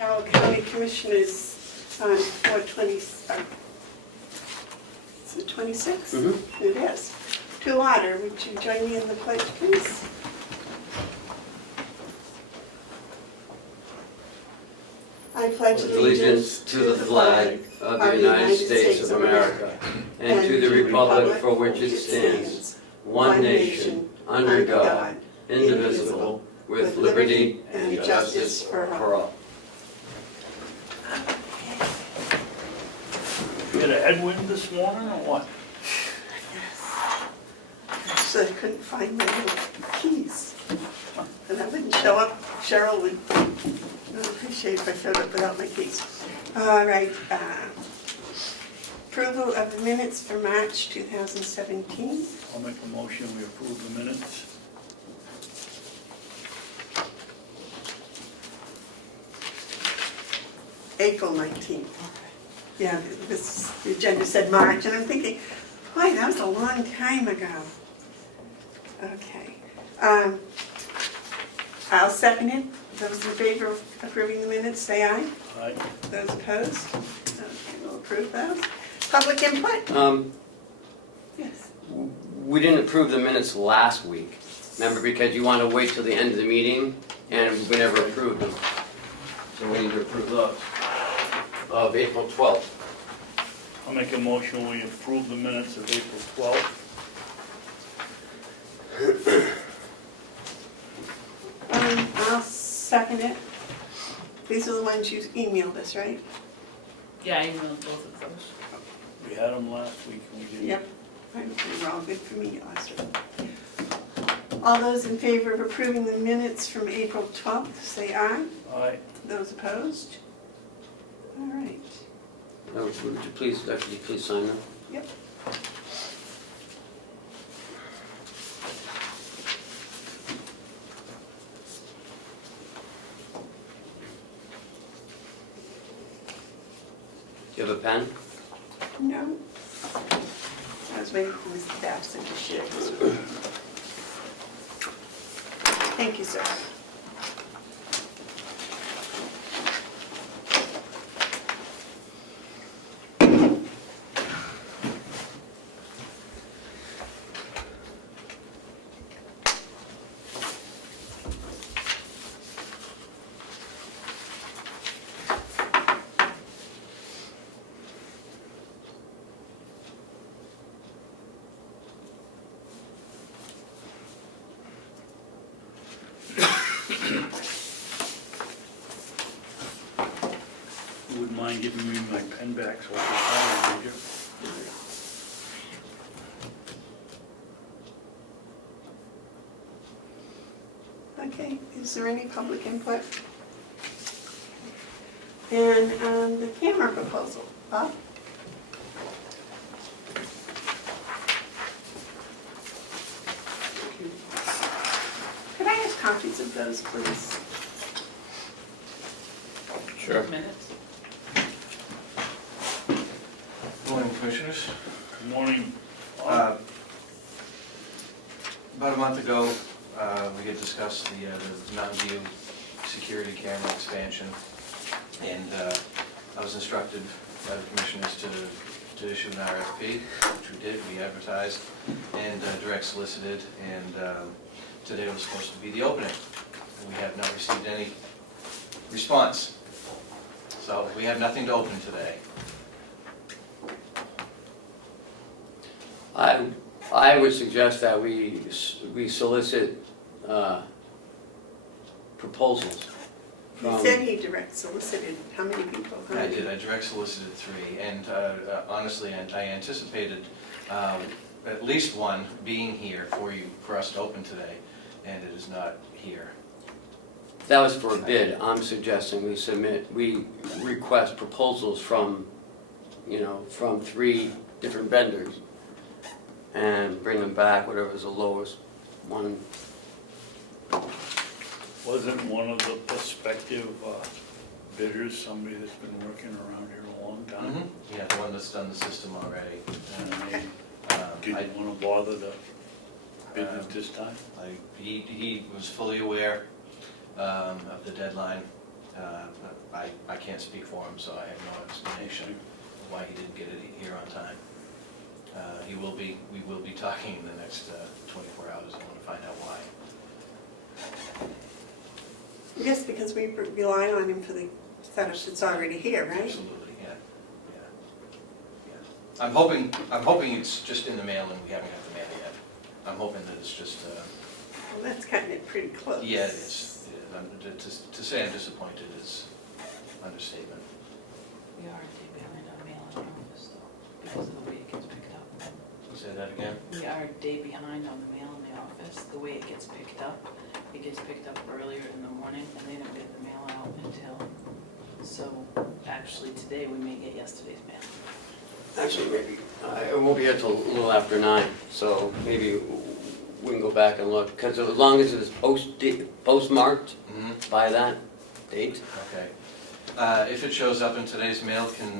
Carroll County Commissioners on 4/20, is it 26? Mm-hmm. It is. To order, would you join me in the pledge, please? I pledge Allegiance to the flag of the United States of America and to the republic for which it stands, one nation, under God, indivisible, with liberty and justice for all. You had a headwind this morning or what? Actually, I couldn't find my little keys. And I wouldn't show up. Cheryl would not appreciate if I showed up without my keys. All right. Approval of the minutes for March 2017. I'll make a motion, we approve the minutes. April 19th. Yeah, the agenda said March, and I'm thinking, boy, that was a long time ago. Okay. I'll second it. Those in favor of approving the minutes, say aye. Aye. Those opposed? Okay, we'll approve those. Public input? Yes. We didn't approve the minutes last week, remember, because you want to wait till the end of the meeting, and we never approved them. So we need to approve those. Of April 12th. I'll make a motion, we approve the minutes of April 12th. I'll second it. These are the ones you emailed us, right? Yeah, I emailed both of those. We had them last week and we didn't. Yep. They were all good for me last week. All those in favor of approving the minutes from April 12th, say aye. Aye. Those opposed? All right. Would you please, actually, please sign them? Yep. Do you have a pen? No. I was waiting for Mr. Babson to share this. Thank you, sir. You wouldn't mind giving me my pen back so I can sign it, would you? Okay, is there any public input? And the camera proposal, Bob? Could I have copies of those, please? Sure. Minutes. Morning, Commissioners. Good morning. About a month ago, we had discussed the Mountain View security camera expansion, and I was instructed by the Commissioners to issue an RFP, which we did. We advertised and direct solicited, and today was supposed to be the opening. And we have not received any response. So we have nothing to open today. I would suggest that we solicit proposals He from. said he direct solicited, how many people? I did, I direct solicited 3, and honestly, I anticipated at least one being here for us to open today, and it is not here. That was for a bid. I'm suggesting we request proposals from, from 3 different vendors and bring them back, whatever is the lowest one. Wasn't one of the prospective bidders somebody that's been working around here a long time? Yeah, the one that's done the system already. And they didn't want to bother to bid at this time? He was fully aware of the deadline. I can't speak for him, so I have no explanation of why he didn't get it here on time. We will be talking in the next 24 hours. I want to find out why. Yes, because we rely on him for the status that's already here, right? Absolutely, yeah. I'm hoping it's just in the mail and we haven't got the mail yet. I'm hoping that it's just, Well, that's cutting it pretty close. yeah, it is. To say I'm disappointed is understatement. We are a day behind on mail in the office though, because of the way it gets picked up. Say that again? We are a day behind on the mail in the office, the way it gets picked up. It gets picked up earlier in the morning and they don't get the mail out until, so actually today we may get yesterday's mail. Actually, maybe, it won't be here till a little after 9, so maybe we can go back and look, because as long as it's postmarked by that date. Okay. If it shows up in today's mail, can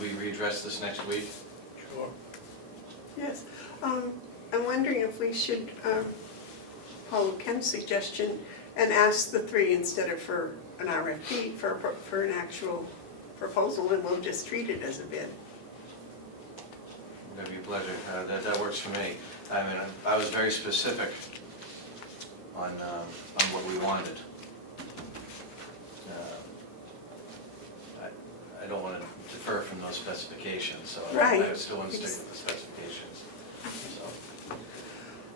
we readdress this next week? Sure. Yes. I'm wondering if we should follow Ken's suggestion and ask the three instead of for an RFP, for an actual proposal, and we'll just treat it as a bid. It'll be a pleasure. That works for me. I mean, I was very specific on what we wanted. I don't want to defer from those specifications, so Right. I still want to stick with the specifications. So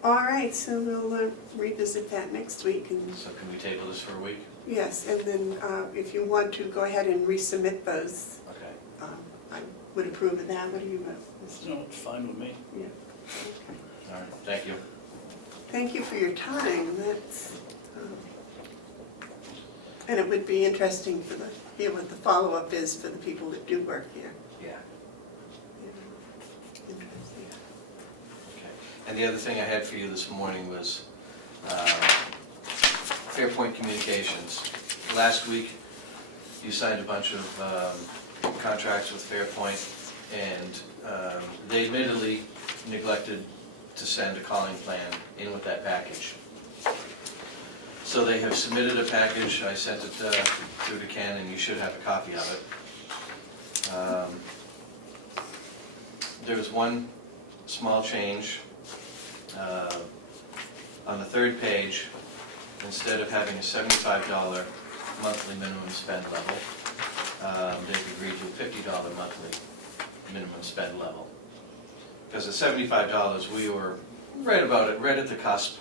All right, so we'll revisit that next week. And can we table this for a week? yes, and then if you want to go ahead and resubmit those, Okay. I would approve of that. What do you, Mr.? No, it's fine with me. Yeah. All right, thank you. Thank you for your time. That's, and it would be interesting to hear what the follow-up is for the people that do work here. Yeah. Interesting. Okay. And the other thing I had for you this morning was Fairpoint Communications. Last week, you signed a bunch of contracts with Fairpoint, and they admittedly neglected to send a calling plan in with that package. So they have submitted a package. I sent it through to Ken, and you should have a copy of it. There was one small change. On the third page, instead of having a $75 monthly minimum spend level, they've agreed to a $50 monthly minimum spend level. Because at $75, we were right about it, right at the cusp.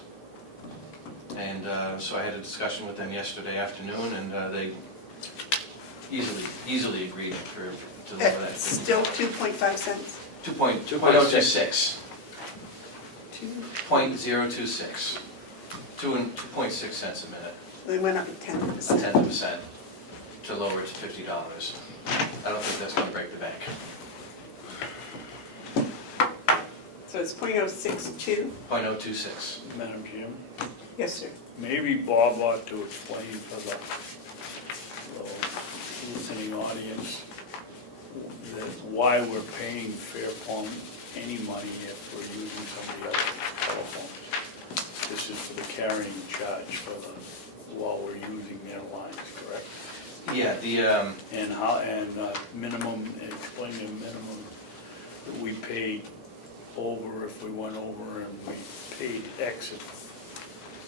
And so I had a discussion with them yesterday afternoon, and they easily agreed to lower that. Still 2.5 cents? 2.26. 2. 0.026. 2.6 cents a minute. They went up a A 10%. 10% to lower it to $50. I don't think that's going to break the bank. So it's 0.062? 0.026. Madam Chairman, Yes, sir. maybe Bob ought to explain for the listening audience that why we're paying Fairpoint any money if we're using somebody else's telephones. This is for the carrying charge while we're using their lines, correct? Yeah, And minimum, explain the minimum that we paid over if we went over, and we paid X if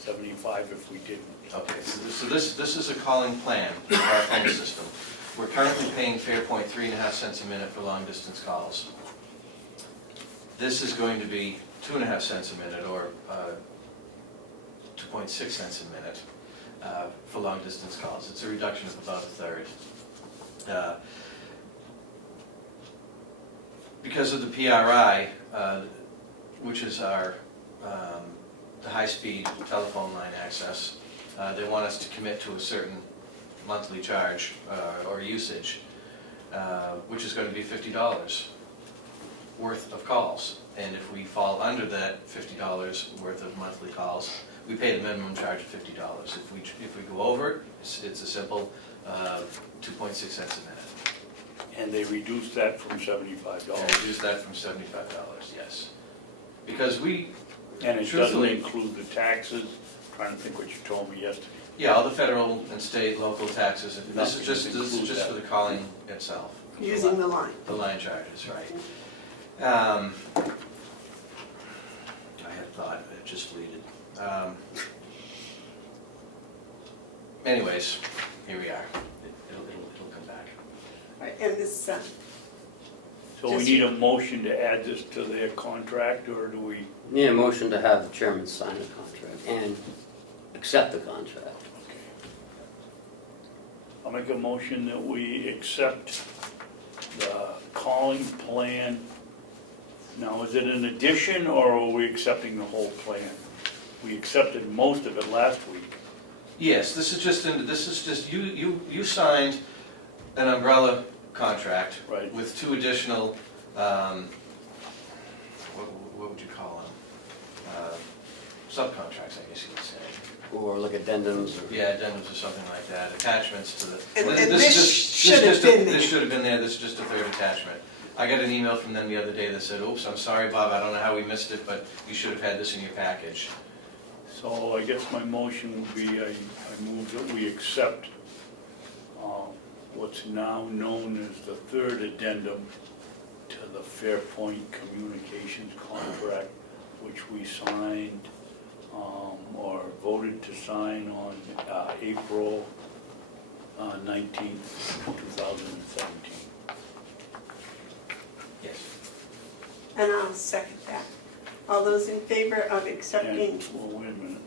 75 if we didn't. okay, so this is a calling plan for our phone system. We're currently paying Fairpoint 3.5 cents a minute for long distance calls. This is going to be 2.5 cents a minute, or 2.6 cents a minute for long distance calls. It's a reduction of about a third. Because of the PRI, which is our the high-speed telephone line access, they want us to commit to a certain monthly charge or usage, which is going to be $50 worth of calls. And if we fall under that $50 worth of monthly calls, we pay the minimum charge of $50. If we go over it, it's a simple 2.6 cents a minute. And they reduced that from $75. And reduce that from $75, yes. Because we, And it doesn't truthfully, include the taxes trying to think what you told me yesterday. Yeah, all the federal and state, local taxes, this is Nothing just, this is includes just for that. the calling itself. Using the line. The line charges, right. I had thought, it just deleted. Anyways, here we are. It'll come back. Right, and this, So we Just- need a motion to add this to their contract, or do we? Need a motion to have the chairman sign the contract and accept the contract. Okay. I'll make a motion that we accept the calling plan. Now, is it an addition, or are we accepting the whole plan? We accepted most of it last week. Yes, this is just, you signed an umbrella contract Right. with two additional, what would you call them? Subcontracts, I guess you would say. Or like addendums or. Yeah, addendums or something like that, attachments to the. And Well, this should have been there. This should have been there, this is just a third attachment. I got an email from them the other day that said, oops, I'm sorry, Bob, I don't know how we missed it, but you should have had this in your package. So I guess my motion would be, I move that we accept what's now known as the third addendum to the Fairpoint Communications contract, which we signed or voted to sign on April 19th, 2017. Yes. and I'll second that. All those in favor of accepting, Well, wait a minute,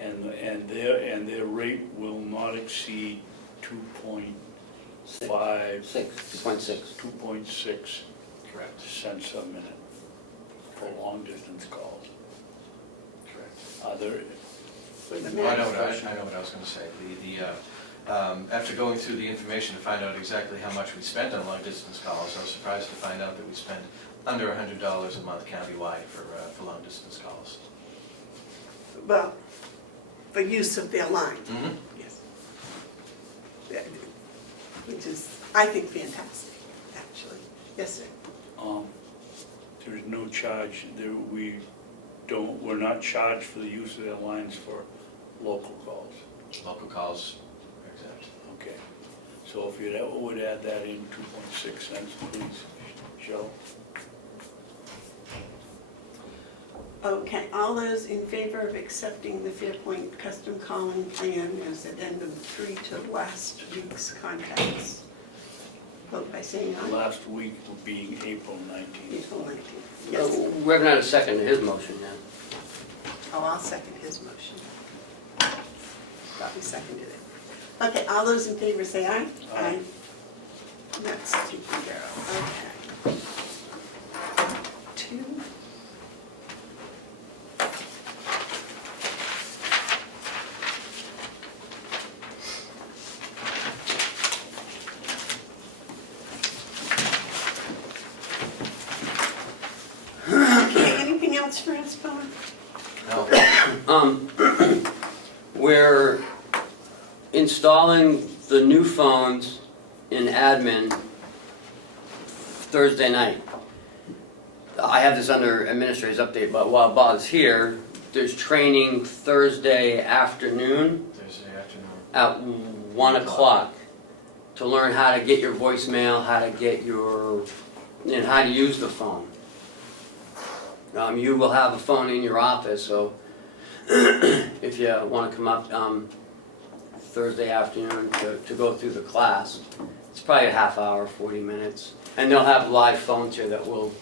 and their rate will not exceed 2.5, 2.6. 2.6 Correct. cents a minute for long distance calls. Correct. Are there, for the Well, I know max. what I was gonna say. After going through the information to find out exactly how much we spent on long distance calls, I was surprised to find out that we spent under $100 a month countywide for long distance calls. Well, the use of their line, Mm-hmm. yes. That- Which is, I think, fantastic, actually. Yes, sir. there's no charge, we're not charged for the use of their lines for local calls. Local calls are exempt. Okay, so if you would add that in, 2.6 cents, please, Joe. Okay, all those in favor of accepting the Fairpoint custom calling plan as addendum 3 to last week's contracts? Vote by saying aye. Last week being April 19th. April 19th. Yes. We haven't had a second to his motion yet. Oh, I'll second his motion. Bobby seconded it. Okay, all those in favor say aye. Aye. That's taken care of. Okay. 2. Okay, anything else for us, Paul? No, We're installing the new phones in admin Thursday night. I have this under administrator's update, but while Bob's here, there's training Thursday afternoon Thursday afternoon. at 1 o'clock to learn how to get your voicemail, how to get your, and how to use the phone. You will have a phone in your office, so if you want to come up Thursday afternoon to go through the class, it's probably a half hour, 40 minutes. And they'll have live phones here that we'll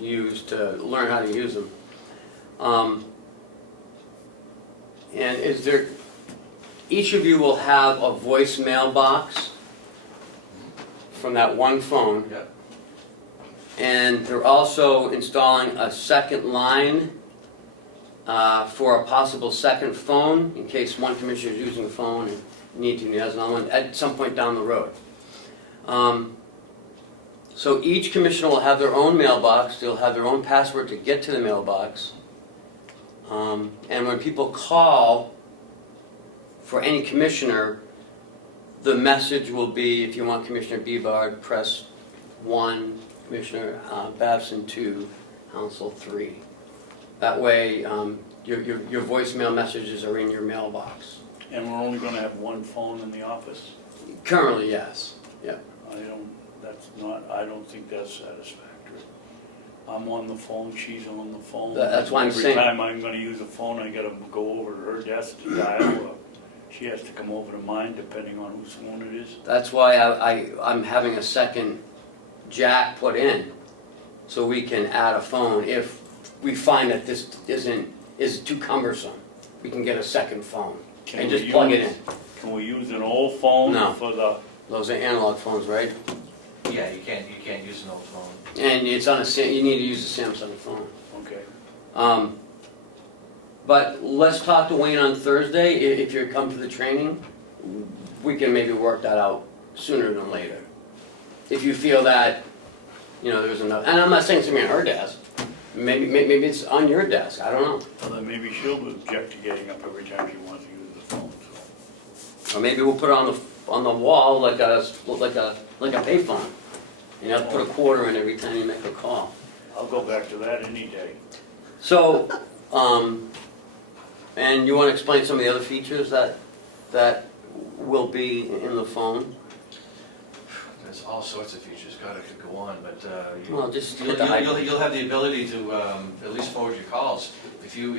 use to learn how to use them. And is there, each of you will have a voicemail box from that one phone. Yep. And they're also installing a second line for a possible second phone, in case one commissioner is using a phone and need to, and he has another one, at some point down the road. So each commissioner will have their own mailbox, they'll have their own password to get to the mailbox. And when people call for any commissioner, the message will be, if you want Commissioner Bevard, press 1, Commissioner Babson 2, Hounsell 3. That way, your voicemail messages are in your mailbox. And we're only gonna have one phone in the office? Currently, yes, yeah. I don't think that's satisfactory. I'm on the phone, she's on the phone. That's why I'm saying- Every time I'm gonna use a phone, I gotta go over to her desk to dial, or she has to come over to mine, depending on whose phone it is. That's why I'm having a second jack put in, so we can add a phone if we find that this is too cumbersome. We can get a second phone and just plug it in. Can we use an old phone No. for the, Those are analog phones, right? Yeah, you can't use an old phone. And it's on you need to use a Samsung phone. okay, But let's talk to Wayne on Thursday. If you come to the training, we can maybe work that out sooner than later. If you feel that, there's enough, and I'm not saying it's gonna be on her desk. Maybe it's on your desk, I don't know. well then maybe she'll object to getting up every time she wants to use the phone, so. Or maybe we'll put it on the wall like a payphone. You have to put a quarter in every time you make a call. I'll go back to that any day. So, and you want to explain some of the other features that will be in the phone? There's all sorts of features, God, I could go on, but Well, just you'll hit the high. you'll have the ability to at least forward your calls. If you're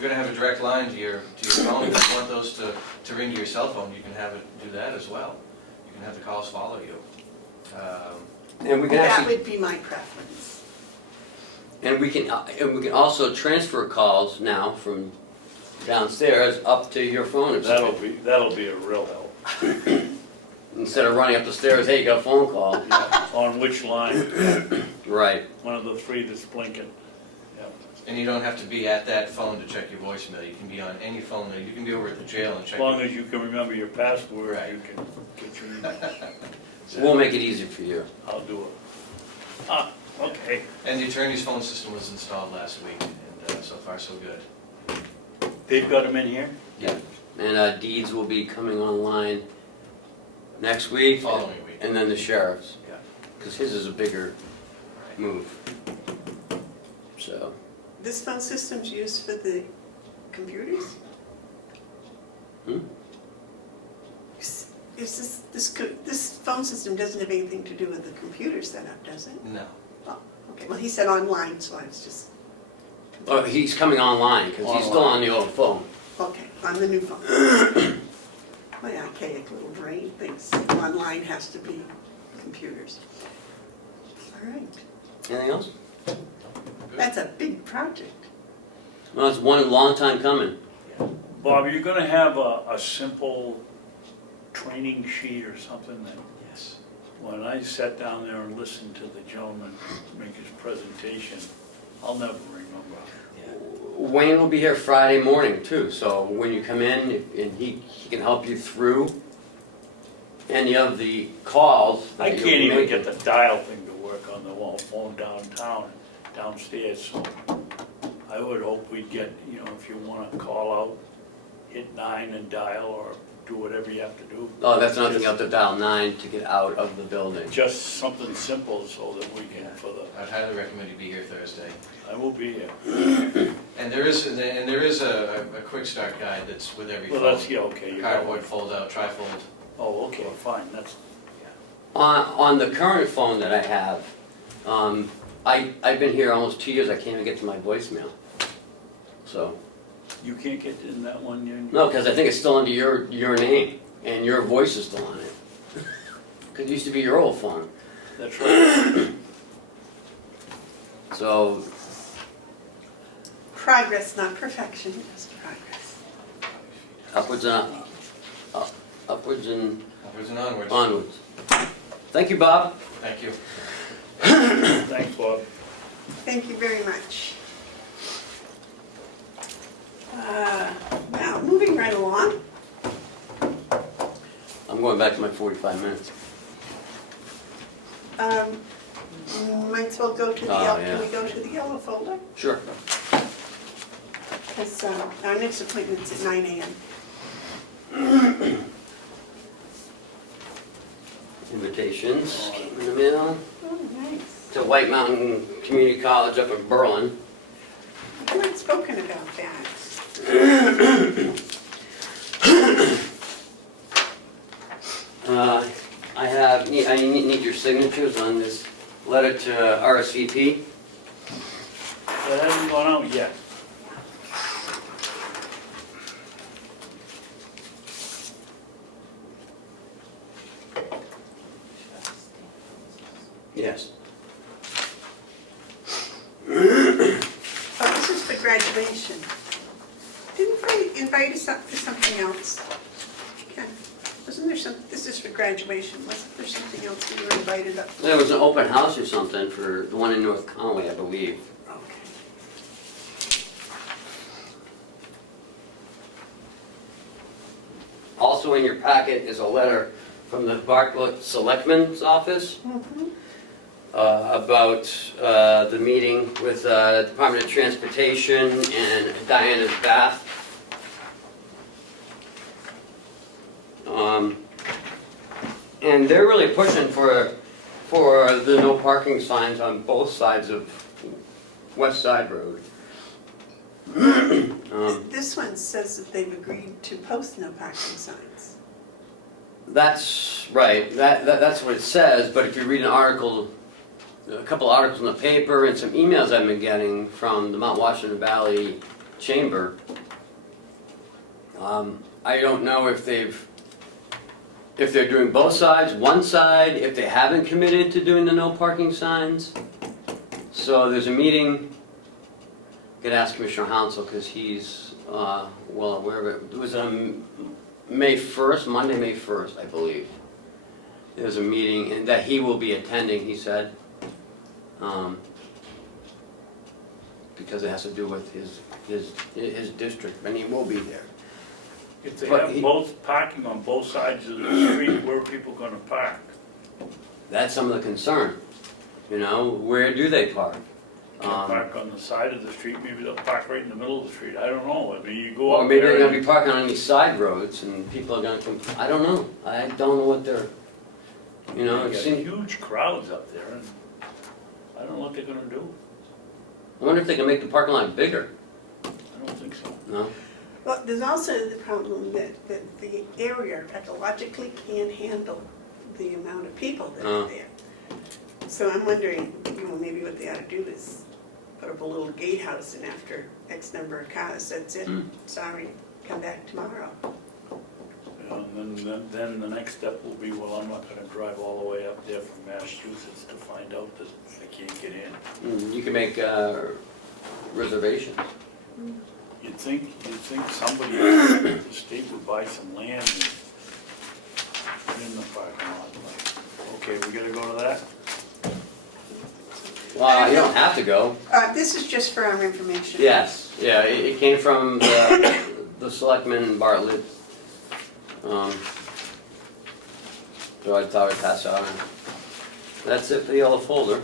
gonna have a direct line to your phone, if you want those to ring to your cell phone, you can have it do that as well. You can have the calls follow you. And we can That actually, would be my preference. and we can also transfer calls now from downstairs up to your phone. If That'll be a real help. Instead of running up the stairs, hey, you got a phone call. Yeah, on which line? Right. One of the three that's blinking. Yeah. And you don't have to be at that phone to check your voicemail. You can be on any phone. You can be over at the jail and check. As long as you can remember your password, Right. you can get your email. We'll make it easy for you. I'll do it. Okay. And the attorney's phone system was installed last week, and so far so good. They've got them in here? Yeah. And deeds will be coming online next week. Following week. And then the sheriff's. Yeah. Because his is a bigger move. So, This phone system's used for the computers? Hmm? This phone system doesn't have anything to do with the computer setup, does it? No. Oh, okay, well, he said online, so I was just, oh, he's coming online because he's still on the old phone. okay, on the new phone. My archaic little brain thinks online has to be computers. All right, Anything else? that's a big project. Well, it's one long time coming. Bob, are you gonna have a simple training sheet or something that, Yes. when I sat down there and listened to the gentleman make his presentation, I'll never remember. Yeah. Wayne will be here Friday morning too, so when you come in, and he can help you through any of the calls. that I you'll can't be even making. get the dial thing to work on the phone downstairs, so I would hope we'd get, if you wanna call out, hit 9 and dial, or do whatever you have to do. Oh, that's nothing, you have to dial 9 to get out of the building. Just something simple so that we can, I'd highly recommend you be here Thursday. I will be here. And there is a quick start guide that's with every Well, phone. that's, yeah, okay. you got Cardboard one. fold out, trifold. Oh, okay, fine, that's, On the current phone that I have, I've been here almost 2 years, I can't even get to my voicemail. So, you can't get in that one, no, because I think it's still under your name, and your voice is still on it. Because it used to be your old phone. That's right. So, Progress, not perfection, just progress. upwards and upwards and Upwards and onwards. onwards. Thank you, Bob. Thank you. Thanks, Bob. Thank you very much. Now, moving right along. I'm going back to my 45 minutes. Might as well go to the, Oh, can yeah. we go to the yellow folder? Sure. Because our next appointment's at 9 a.m. Invitations came in the mail Oh, nice. to White Mountain Community College up in Berlin. spoken about that. I need your signatures on this letter to RSVP. That hasn't gone out yet. Yes. Oh, this is for graduation. Didn't they invite us up to something else? Ken, wasn't there some, this is for graduation, wasn't there something else we were invited up to? There was an open house or something for the one in North Conway, I believe. Okay. Also in your packet is a letter from the Bartlett Selectman's office about the meeting with Department of Transportation and Diana's Bath. And they're really pushing for the no parking signs on both sides of West Side Road. This one says that they've agreed to post no parking signs. That's right, that's what it says, but if you read an article, a couple articles in the paper and some emails I've been getting from the Mount Washington Valley Chamber, I don't know if they're doing both sides, one side, if they haven't committed to doing the no parking signs. So there's a meeting, I could ask Commissioner Hounsell because he's well aware of it. It was on May 1st, Monday, May 1st, I believe. There's a meeting and that he will be attending, he said. Because it has to do with his district, and he will be there. If they But have he- both parking on both sides of the street, where are people gonna park? That's some of the concern. You know, where do they park? Can't park on the side of the street, maybe they'll park right in the middle of the street, I don't know, I mean, you go Or up maybe there they're gonna and- be parking on these side roads and people are gonna come, I don't know. I don't know what they're, you know, it You got seems, huge crowds up there, and I don't know what they're gonna do, I wonder if they can make the parking lot bigger, I don't think so. no? Well, there's also the problem that the area ecologically can't handle the amount of people that are there. So I'm wondering, you know, maybe what they ought to do is put up a little gatehouse and after X number of cars, that's it. Sorry, come back tomorrow. And then the next step will be, well, I'm not gonna drive all the way up there from Massachusetts to find out that I can't get in. You can make reservations. You'd think somebody at the state would buy some land and put in the parking lot, like, okay, we gotta go to that? Well, you don't have to go. This is just for our information. Yes, yeah, it came from the selectman Bartlett. So I thought I'd pass it on. That's it for the yellow folder.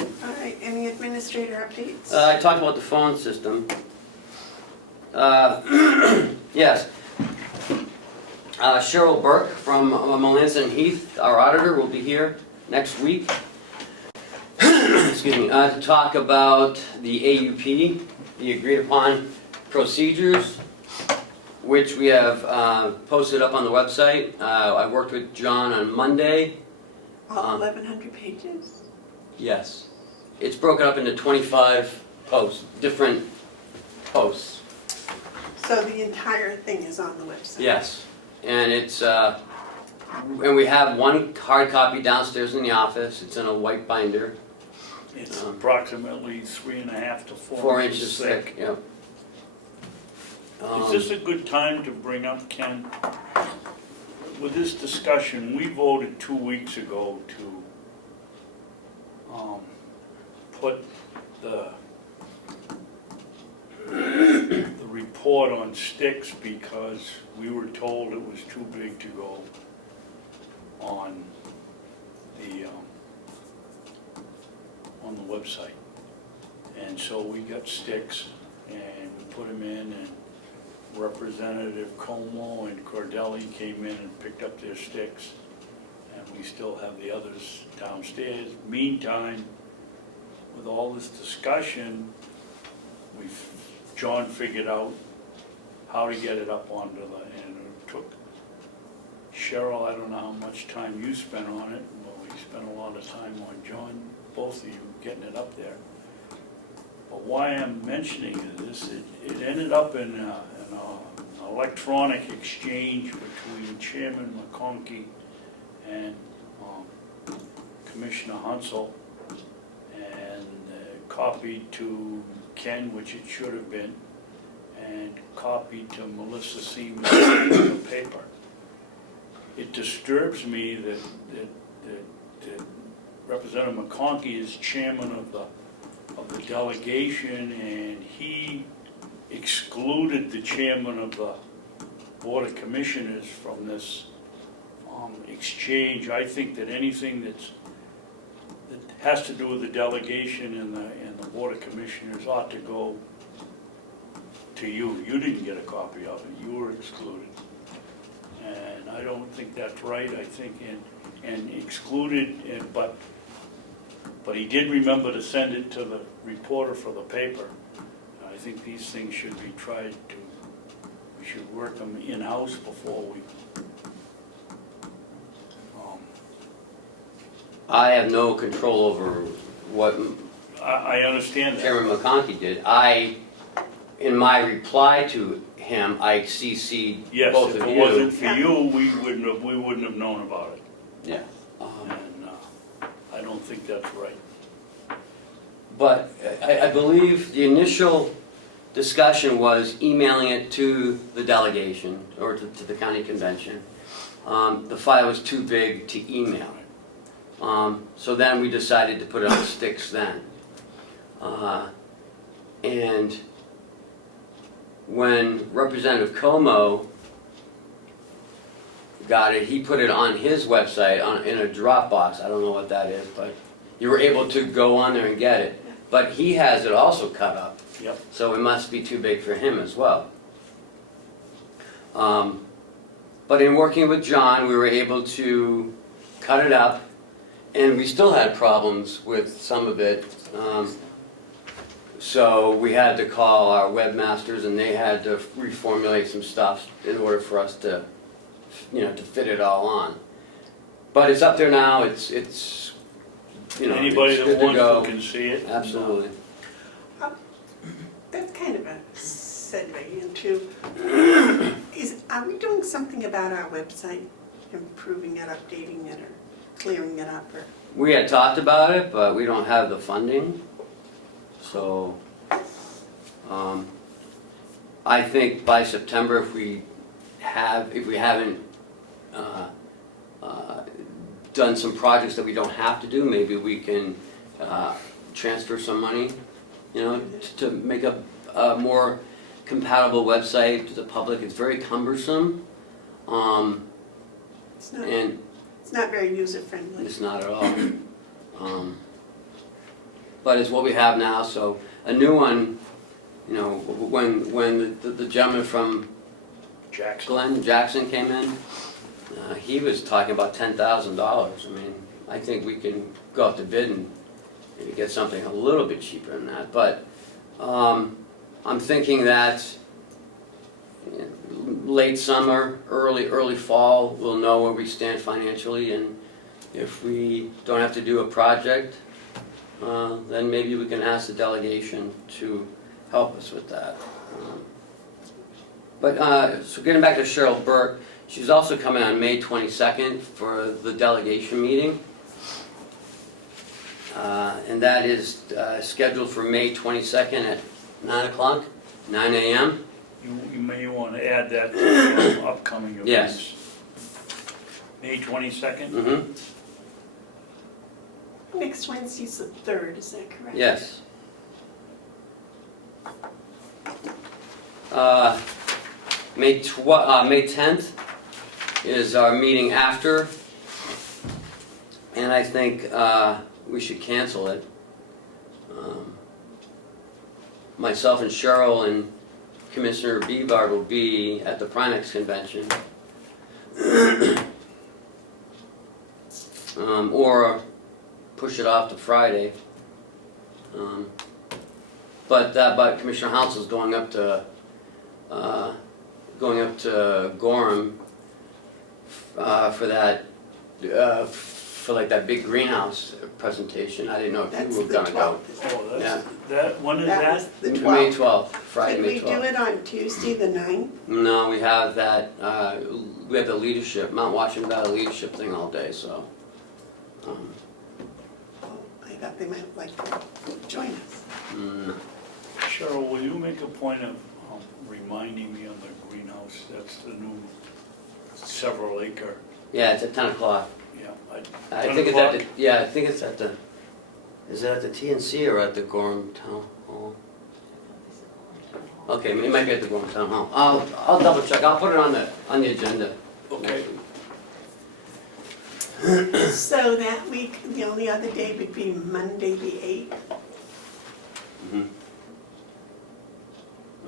All right, any administrator updates? I talked about the phone system. Yes. Cheryl Burke from Melanson Heath, our auditor, will be here next week. Excuse me, to talk about the AUP, the agreed upon procedures, which we have posted up on the website. I worked with John on Monday. All 1,100 pages? Yes. It's broken up into 25 posts, different posts. So the entire thing is on the website? Yes. And it's, and we have one hard copy downstairs in the office. It's in a white binder. It's approximately 3.5 to 4 4 inches inches thick, yeah. Is this a good time to bring up, Ken? With this discussion, we voted 2 weeks ago to put the report on sticks because we were told it was too big to go on the website. And so we got sticks and we put them in, and Representative Comeau and Cordelli came in and picked up their sticks, and we still have the others downstairs. Meantime, with all this discussion, we've John figured out how to get it up onto the, and it took Cheryl, I don't know how much time you spent on it, but we spent a lot of time on John, both of you, getting it up there. But why I'm mentioning this, it ended up in an electronic exchange between Chairman McConkey and Commissioner Hounsell, and copied to Ken, which it should have been, and copied to Melissa Seaman in the paper. It disturbs me that Representative McConkey is chairman of the delegation, and he excluded the chairman of the Board of Commissioners from this exchange. I think that anything that has to do with the delegation and the Board of Commissioners ought to go to you. You didn't get a copy of it. You were excluded. And I don't think that's right. I think, and excluded, but he did remember to send it to the reporter for the paper. I think these things should be tried to, we should work them in-house before we. I have no control over what I understand that. Chairman McConkey did. In my reply to him, I CC'd Yes, both if of it you. wasn't for you, we wouldn't have known about it. Yeah. And I don't think that's right. But I believe the initial discussion was emailing it to the delegation, or to the county convention. The file was too big to email. So then we decided to put it on sticks then. And when Representative Comeau got it, he put it on his website in a Dropbox. I don't know what that is, but you were able to go on there and get it. But he has it also cut up. Yep. So it must be too big for him as well. But in working with John, we were able to cut it up, and we still had problems with some of it. So we had to call our webmasters, and they had to reformulate some stuff in order for us to, to fit it all on. But it's up there now. It's Anybody it's that good to wants go. to can see it. Absolutely. That's kind of a segue into, are we doing something about our website? Improving it, updating it, or clearing it up, or? We had talked about it, but we don't have the funding. So, I think by September, if we haven't done some projects that we don't have to do, maybe we can transfer some money, to make a more compatible website to the public. It's very cumbersome, and It's not very user-friendly. it's not at all. But it's what we have now, so a new one, when the gentleman from Jackson came in, he was talking about $10,000. I mean, I think we can go out to bid and maybe get something a little bit cheaper than that. But I'm thinking that late summer, early fall, we'll know where we stand financially, and if we don't have to do a project, then maybe we can ask the delegation to help us with that. So getting back to Cheryl Burke, she's also coming on May 22nd for the delegation meeting. And that is scheduled for May 22nd at 9 o'clock, 9 a.m. You may want to add that to your upcoming events. Yes. May 22nd? Mm-hmm. Next Wednesday's the 3rd, is that correct? Yes. May 10th is our meeting after, and I think we should cancel it. Myself and Cheryl and Commissioner Bevard will be at the Primex convention. Or push it off to Friday. But Commissioner Hounsell's going up to Gorham for that, for like that big greenhouse presentation. I didn't know if That's you were the gonna go. 12th. isn't it? Oh, Yeah. when is That that? was the May 12th. 12th, Friday, Could May we 12th. do it on Tuesday, the 9th? No, we have that, we have the leadership, Mount Washington Valley leadership thing all day, so. Oh, I thought they might like to join us. No. Cheryl, will you make a point of reminding me on the greenhouse? That's the new several acre, Yeah, it's at 10 o'clock. yeah. I think it's at the, yeah, I think it's at the, is it at the TNC or at the Gorham Town Hall? Okay, it might be at the Gorham Town Hall. I'll double check, I'll put it on the agenda. Okay. So that week, the only other day would be Monday, the 8th. Mhm.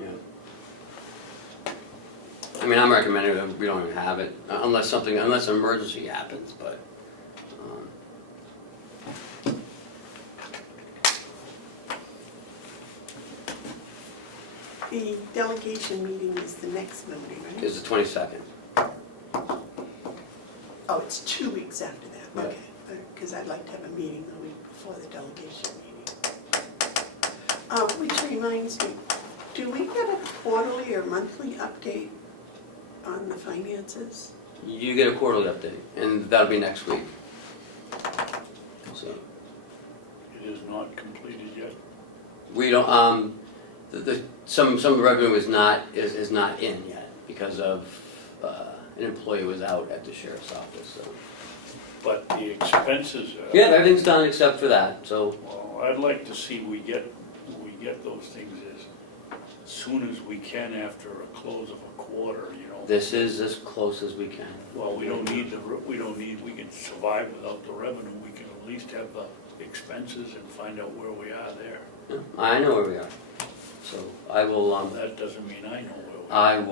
Yeah. I mean, I'm recommending that we don't even have it, unless an emergency happens, but. The delegation meeting is the next Monday, right? It's the 22nd. Oh, it's 2 weeks after that, Yeah. okay. Because I'd like to have a meeting the week before the delegation meeting. Which reminds me, do we get a quarterly or monthly update on the finances? You get a quarterly update, and that'll be next week. So, It is not completed yet. we don't, some of the revenue is not in yet because of, an employee was out at the sheriff's office, so. But the expenses are. Yeah, everything's done except for that, so. Well, I'd like to see we get those things as soon as we can after a close of a quarter, you know. This is as close as we can. Well, we can survive without the revenue, we can at least have the expenses and find out where we are there. Yeah, I know where we are. So I will, That doesn't mean I know where we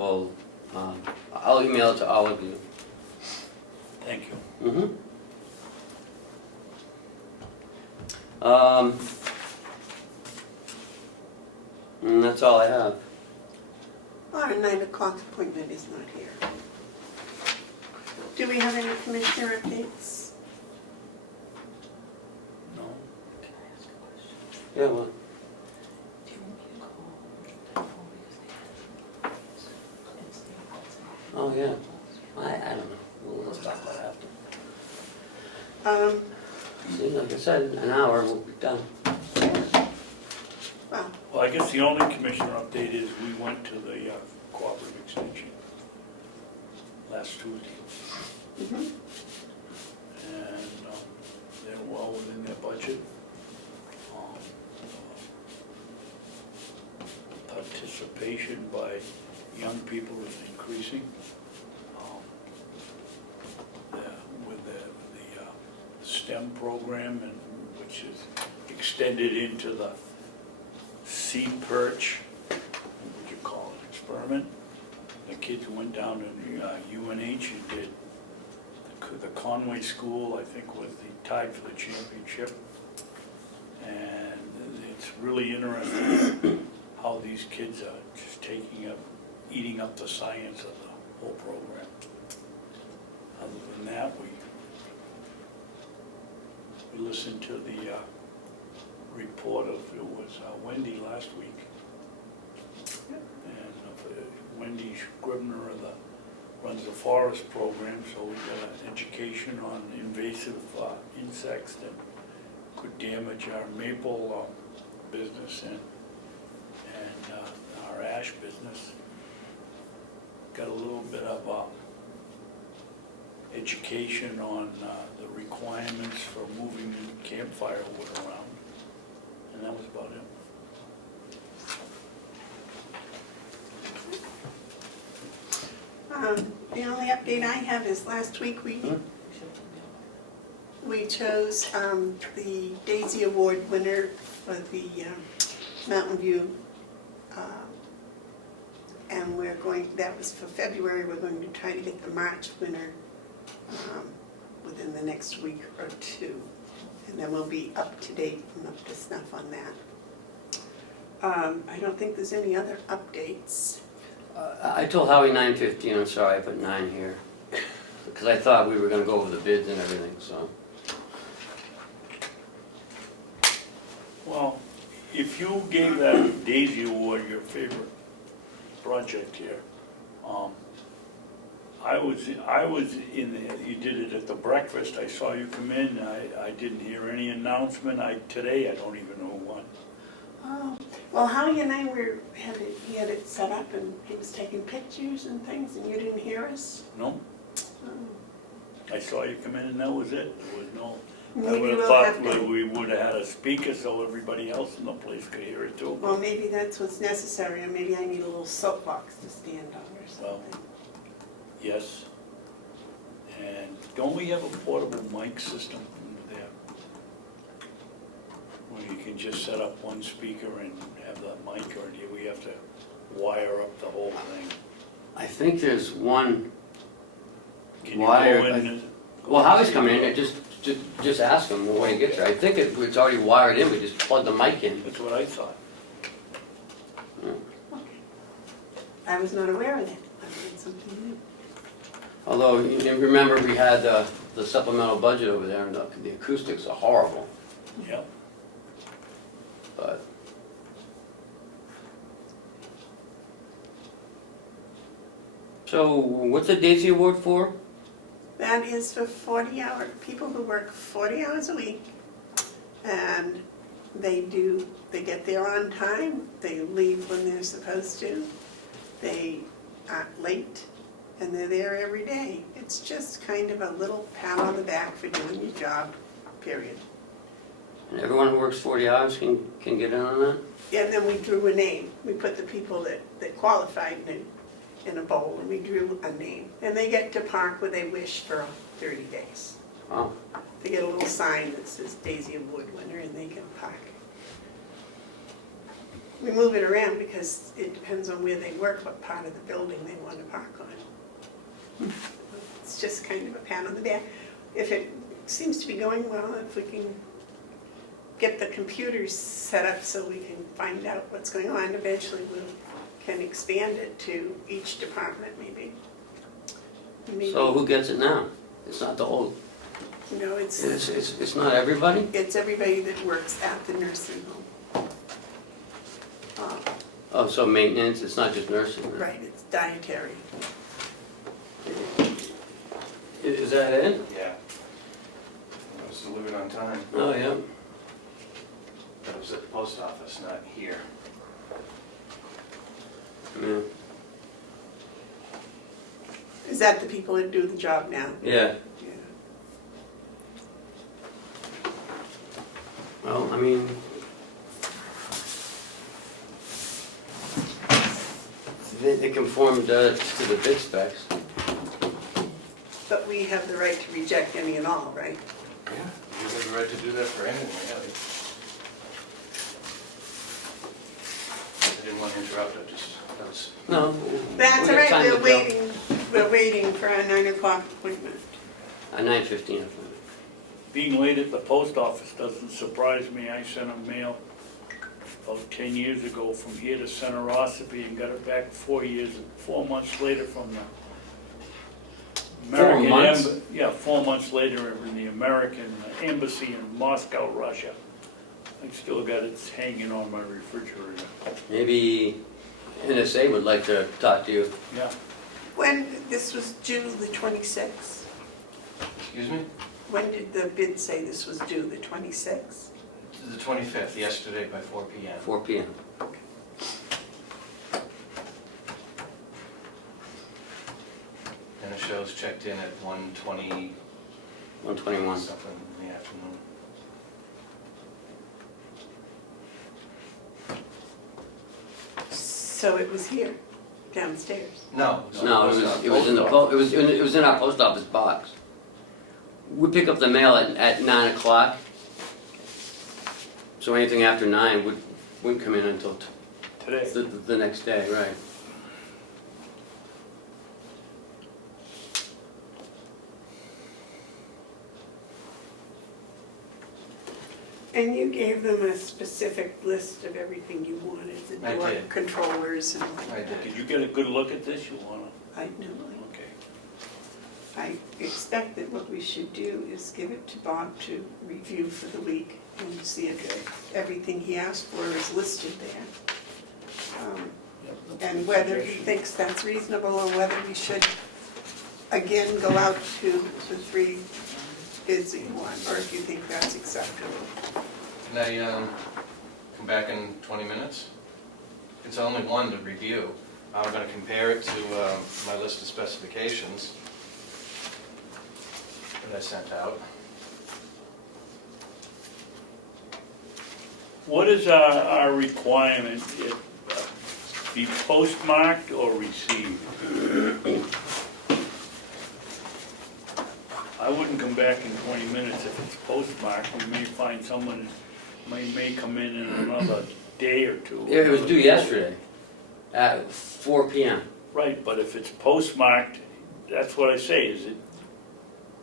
are. I'll email it to all of you. Thank you. Mm-hmm. And that's all I have. Our 9 o'clock appointment is not here. Do we have any commissioner updates? No? Can I ask a question? Yeah, well, Do you want me to call telephone because it's the oh, yeah. I don't know. Let's talk about it after. Um, See, like I said, an hour, we'll be done. well, Well, I guess the only commissioner update is we went to the cooperative extension last Tuesday. mhm. And they're well within their budget. Participation by young people is increasing. With the STEM program, and which is extended into the seed perch, what you call it, experiment. The kids went down to UNH and did the Conway School, I think, was tied for the championship. And it's really interesting how these kids are just eating up the science of the whole program. Other than that, we listened to the report of, it was Wendy last week. And Wendy Scribner runs the forest program, so we got an education on invasive insects that could damage our maple business and our ash business. Got a little bit of education on the requirements for moving campfire wood around, and that was about it. The only update I have is last week we chose the Daisy Award winner for the Mountain View. And that was for February, we're going to try to get the March winner within the next week or two. And then we'll be up to date and up to snuff on that. I don't think there's any other updates. I told Howie 9:15, I'm sorry, I put 9 here. Because I thought we were gonna go over the bids and everything, so. Well, if you gave that Daisy Award your favorite project here, I was in the, you did it at the breakfast, I saw you come in, I didn't hear any announcement, today I don't even know what. Oh, well, Howie and I he had it set up and he was taking pictures and things and you didn't hear us? No? Oh. I saw you come in and that was it, there was no. I Maybe would have we'll thought have to, we would have had a speaker so everybody else in the place could hear it too. well, maybe that's what's necessary, or maybe I need a little soapbox to stand on or Well, something. Yes. And don't we have a portable mic system under there? Where you can just set up one speaker and have the mic, or do we have to wire up the whole thing? I think there's one, Can you Wire, go in? well, Howie's coming in, just ask him when he gets there. I think it's already wired in, we just plug the mic in. That's what I thought. Okay. I was not aware of that. I learned something new. Although, you remember we had the supplemental budget over there, and the acoustics are horrible, Yeah. but. So, what's the Daisy Award for? That is for people who work 40 hours a week, and they get there on time, they leave when they're supposed to, they aren't late, and they're there every day. It's just kind of a little pat on the back for doing your job, period. And everyone who works 40 hours can get in on that? And then we drew a name. We put the people that qualified in a bowl, and we drew a name. And they get to park where they wish for 30 days. Wow. They get a little sign that says Daisy Award winner, and they can park. We move it around because it depends on where they work, what part of the building they want to park on. It's just kind of a pat on the back. If it seems to be going well, if we can get the computers set up so we can find out what's going on, eventually we can expand it to each department maybe. So who gets it now? It's not the whole, No, it's not everybody? everybody that works at the nursing home. Oh, so maintenance, it's not just nursing? Right, it's dietary. Is that it? Yeah. I was delivered on time. Oh, yeah. That was at the post office, not here. Yeah. Is that the people that do the job now? Yeah. Yeah. Well, I mean, they conformed to the bid specs. But we have the right to reject any and all, right? Yeah, you have the right to do that for anyone, really. I didn't want to interrupt, that was. No. That's we all got right, time to we're waiting for our 9 o'clock appointment. 9:15. Being late at the post office doesn't surprise me. I sent a mail about 10 years ago from here to Center Ossipee and got it back 4 months later from the American 4 months? Yeah, 4 months later in the American embassy in Moscow, Russia. I still got it hanging on my refrigerator. Maybe NSA would like to talk to you. Yeah. When, this was due the 26th? Excuse me? When did the bid say this was due, the 26th? The 25th, yesterday by 4 p.m. 4 p.m. And the show's checked in at 1:20 121. something in the afternoon. So it was here, downstairs. No. No, it was in the it was in our post office box. We pick up the mail at 9 o'clock. So anything after 9 wouldn't come in until Today. the next day, right? And you gave them a specific list of everything you wanted, the I door did. controllers and I like that. did. Did you get a good look at this? You wanna, I know, okay. I expect that what we should do is give it to Bob to review for the week and see if everything he asked for is listed there. Yep, that's a And good whether he suggestion. thinks that's reasonable or whether we should again go out to the 3 bids that you want, or if you think that's acceptable. Can I come back in 20 minutes? It's only one to review. I'm going to compare it to my list of specifications that I sent out. What is our requirement? It, be postmarked or received? I wouldn't come back in 20 minutes if it's postmarked. We may find someone, may come in another day or two. Yeah, it was due yesterday at 4 p.m. Right, but if it's postmarked, that's what I say, is it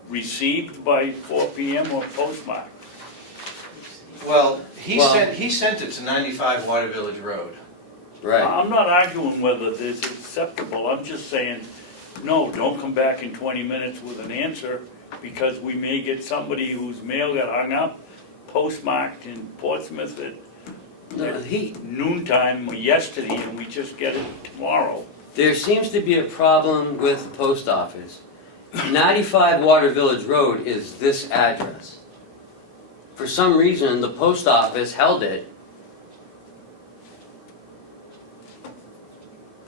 received by 4 p.m. or postmarked? Well, he Well- sent it to 95 Water Village Road. Right. I'm not arguing whether this is acceptable, I'm just saying, no, don't come back in 20 minutes with an answer, because we may get somebody whose mail got hung up, postmarked in Portsmouth at No, noontime yesterday, and we just get it tomorrow. There seems to be a problem with the post office. 95 Water Village Road is this address. For some reason, the post office held it.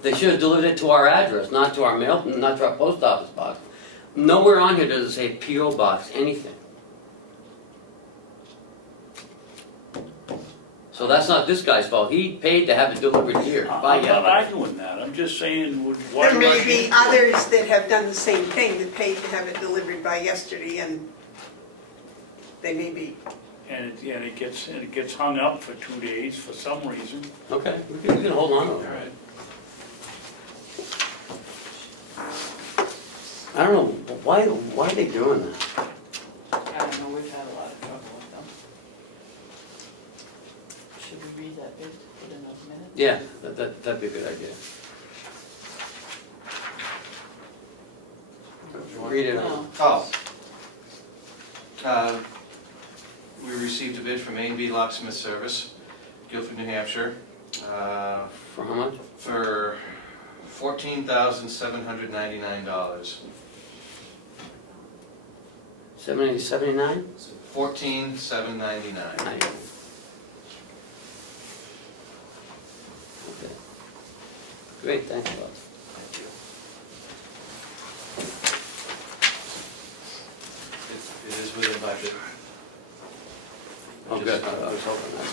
They should have delivered it to our address, not to our mail, not to our post office box. Nowhere on here does it say P.O. Box, anything. So that's not this guy's fault. He paid to have it delivered here. By I'm not yesterday. arguing that, I'm just saying, why There may rush be into it? others that have done the same thing, that paid to have it delivered by yesterday, and they may be, And it gets hung up for 2 days for some reason. Okay, we can hold on to it. Right. I don't know, why are they doing that? I don't know, we've had a lot of trouble with them. Should we read that bid, put in those minutes? Yeah, that'd be a good idea. Read it on. No. Oh. We received a bid from A&B Locksmith Service, Guilford, New Hampshire, For how much? for $14,799. 79? $14,799. Okay. Great, thanks, Bob. Thank you. It is within budget. Oh, good, I was hoping that's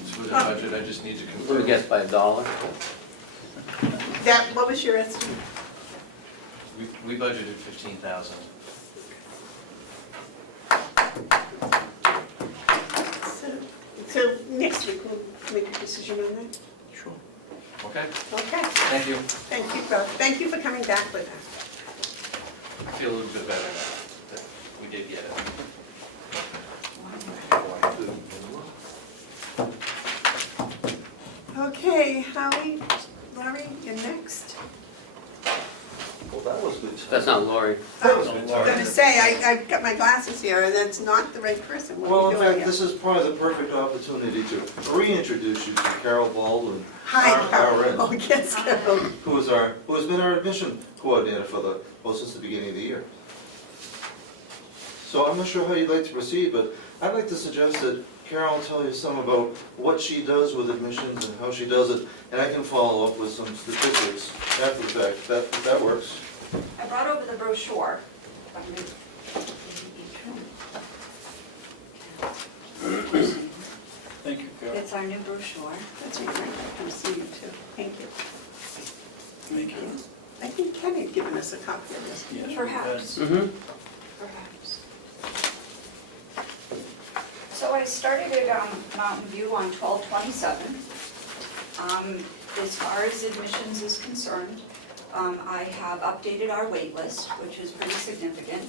It's within budget, I just need to Let me confirm. guess, by $1? that, what was your estimate? We budgeted 15,000. So next week we'll make a decision on that? Sure. Okay, Okay, thank you. thank you, Bob. Thank you for coming back with us. I feel a little bit better now that we did get it. Okay, Howie, Larry, you're next. Well, that was good. That's not Lori. That was I good. was gonna say, I've got my glasses here, and that's not the right person. What Well, are in we doing fact, here? this is probably the perfect opportunity to reintroduce you to Carol Baldwin, Hi, our Carol. RN. Oh, yes, Carol. who has been our admission coordinator since the beginning of the year. So I'm not sure how you'd like to proceed, but I'd like to suggest that Carol tell you some about what she does with admissions and how she does it, and I can follow up with some statistics after the fact, if that works. I brought over the brochure. Thank you, Carol. It's our new brochure. That's really great. Good to see you too. Thank you. Thank you. I think Ken had given us a copy of this. Yes, we Perhaps. Mm-hmm. Perhaps. So I started at Mountain View on 12/27. As far as admissions is concerned, I have updated our wait list, which is pretty significant.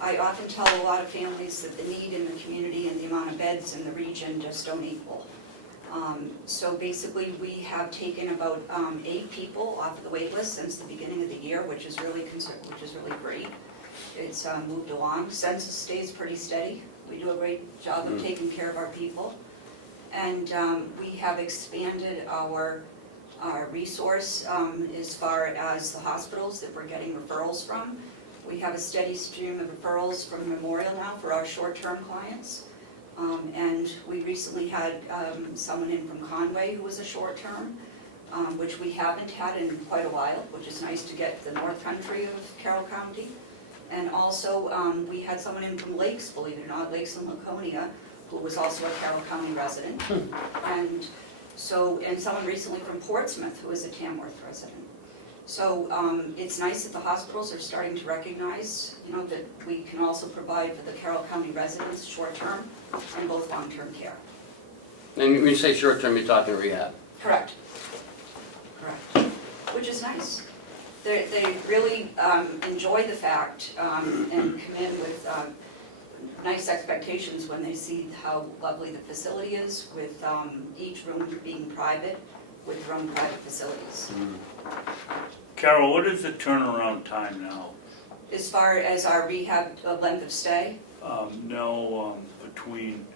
I often tell a lot of families that the need in the community and the amount of beds in the region just don't equal. So basically, we have taken about 8 people off of the wait list since the beginning of the year, which is really great. It's moved along. Census stays pretty steady. We do a great job of taking care of our people. And we have expanded our resource as far as the hospitals that we're getting referrals from. We have a steady stream of referrals from Memorial now for our short-term clients. And we recently had someone in from Conway who was a short-term, which we haven't had in quite a while, which is nice to get the north country of Carroll County. And also, we had someone in from Lakes, believe it or not, Lakes and Laconia, who was also a Carroll County resident. And someone recently from Portsmouth, who was a Tamworth resident. So it's nice that the hospitals are starting to recognize, that we can also provide for the Carroll County residents short-term and both long-term care. And when you say short-term, you're talking rehab? Correct. Which is nice. They really enjoy the fact and come in with nice expectations when they see how lovely the facility is, with each room being private, with their own private facilities. Carol, what is the turnaround time now? As far as our rehab length of stay, Between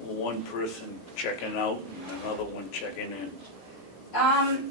one person checking out and another one checking in.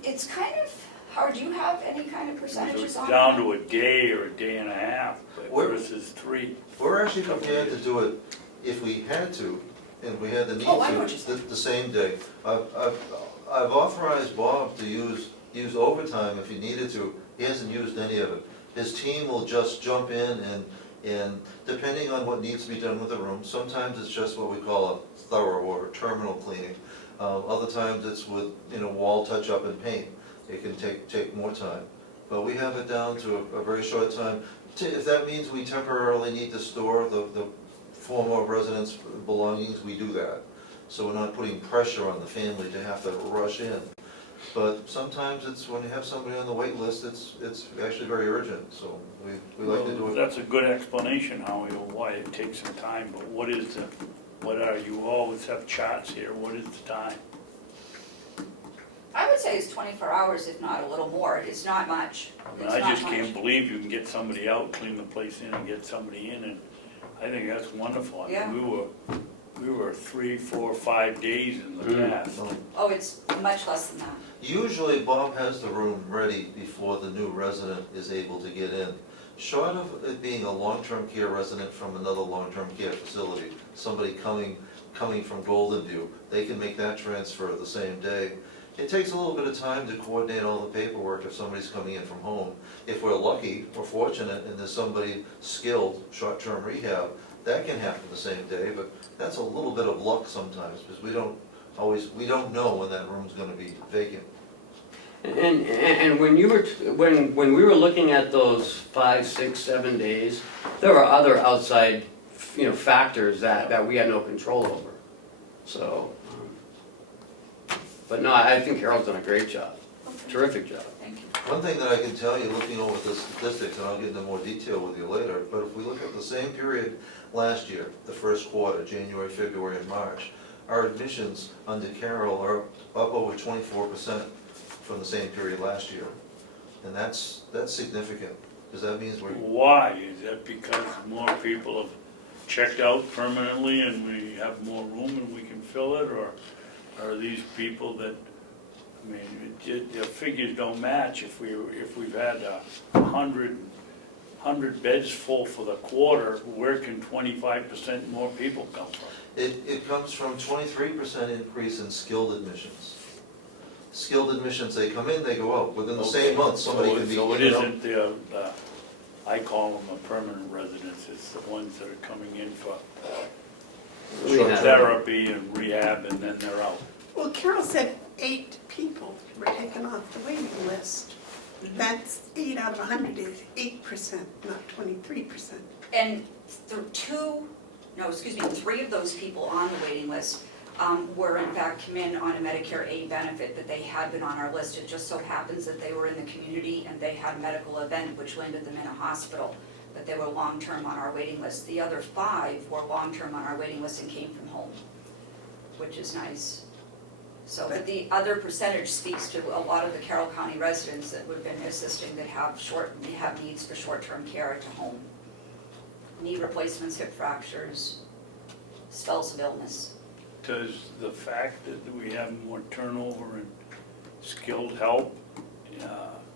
it's kind of hard. Do you have any kind of percentages on that? Down to a day or a day and a half Where- versus 3. We're actually prepared to do it if we had to, and we had the need Oh, I know what you're to, saying. the same day. I've authorized Bob to use overtime if he needed to. He hasn't used any of it. His team will just jump in and depending on what needs to be done with the room, sometimes it's just what we call a thorough or terminal cleaning. Other times it's with, wall touch-up and paint. It can take more time. But we have it down to a very short time. If that means we temporarily need to store the former residents' belongings, we do that. So we're not putting pressure on the family to have to rush in. But sometimes it's, when you have somebody on the wait list, it's actually very urgent, so we like to do it. That's a good explanation, Howie, of why it takes some time, but you always have charts here, what is the time? I would say it's 24 hours, if not a little more. It's not much. I mean, It's I not just can't much. believe you can get somebody out, clean the place in, and get somebody in, and I think that's wonderful. I mean, we were 3, 4, 5 days in the past. Oh, it's much less than that. Usually Bob has the room ready before the new resident is able to get in. Short of it being a long-term care resident from another long-term care facility, somebody coming from Golden View, they can make that transfer the same day. It takes a little bit of time to coordinate all the paperwork if somebody's coming in from home. If we're lucky, we're fortunate, and there's somebody skilled, short-term rehab, that can happen the same day, but that's a little bit of luck sometimes, because we don't know when that room's gonna be vacant. And when we were looking at those 5, 6, 7 days, there were other outside, factors that we had no control over. So, but no, I think Carol's done a great job, terrific job. Thank you. One thing that I can tell you, looking over the statistics, and I'll get into more detail with you later, but if we look at the same period last year, the first quarter, January, February, and March, our admissions under Carroll are up over 24% from the same period last year. And that's significant, because that means we're, Why? Is that because more people have checked out permanently and we have more room and we can fill it, or are these people that, I mean, the figures don't match. If we've had 100 beds full for the quarter, where can 25% more people come from? it comes from 23% increase in skilled admissions. Skilled admissions, they come in, they go out, within the same month, somebody can be. So it isn't the, I call them the permanent residents, it's the ones that are coming in for Rehab. therapy and rehab, and then they're out. Well, Carol said 8 people were taken off the waiting list. That's 8 out of 100 is 8%, not 23%. And 3 of those people on the waiting list were in fact come in on a Medicare A benefit that they had been on our list. It just so happens that they were in the community and they had a medical event which landed them in a hospital. but they were long-term on our waiting list. The other 5 were long-term on our waiting list and came from home, which is nice. So, but the other percentage speaks to a lot of the Carroll County residents that we've been assisting that have needs for short-term care at home. Knee replacements, hip fractures, spells of illness. Does the fact that we have more turnover in skilled help,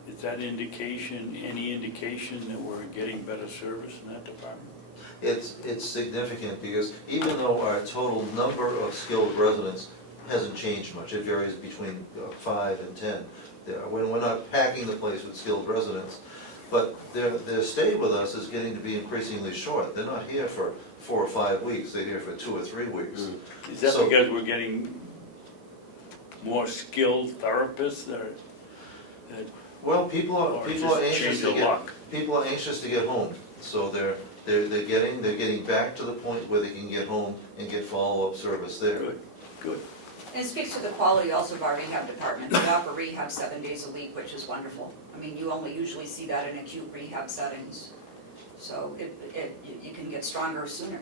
is that any indication that we're getting better service in that department? It's significant because even though our total number of skilled residents hasn't changed much, it varies between 5 and 10. We're not packing the place with skilled residents, but their stay with us is getting to be increasingly short. They're not here for 4 or 5 weeks, they're here for 2 or 3 weeks. Is that So- because we're getting more skilled therapists that Well, people are or anxious just change to of get, luck? people are anxious to get home, so they're getting back to the point where they can get home and get follow-up service there. Good, good. And it speaks to the quality also of our rehab department. We offer rehab 7 days a week, which is wonderful. I mean, you only usually see that in acute rehab settings. So you can get stronger sooner.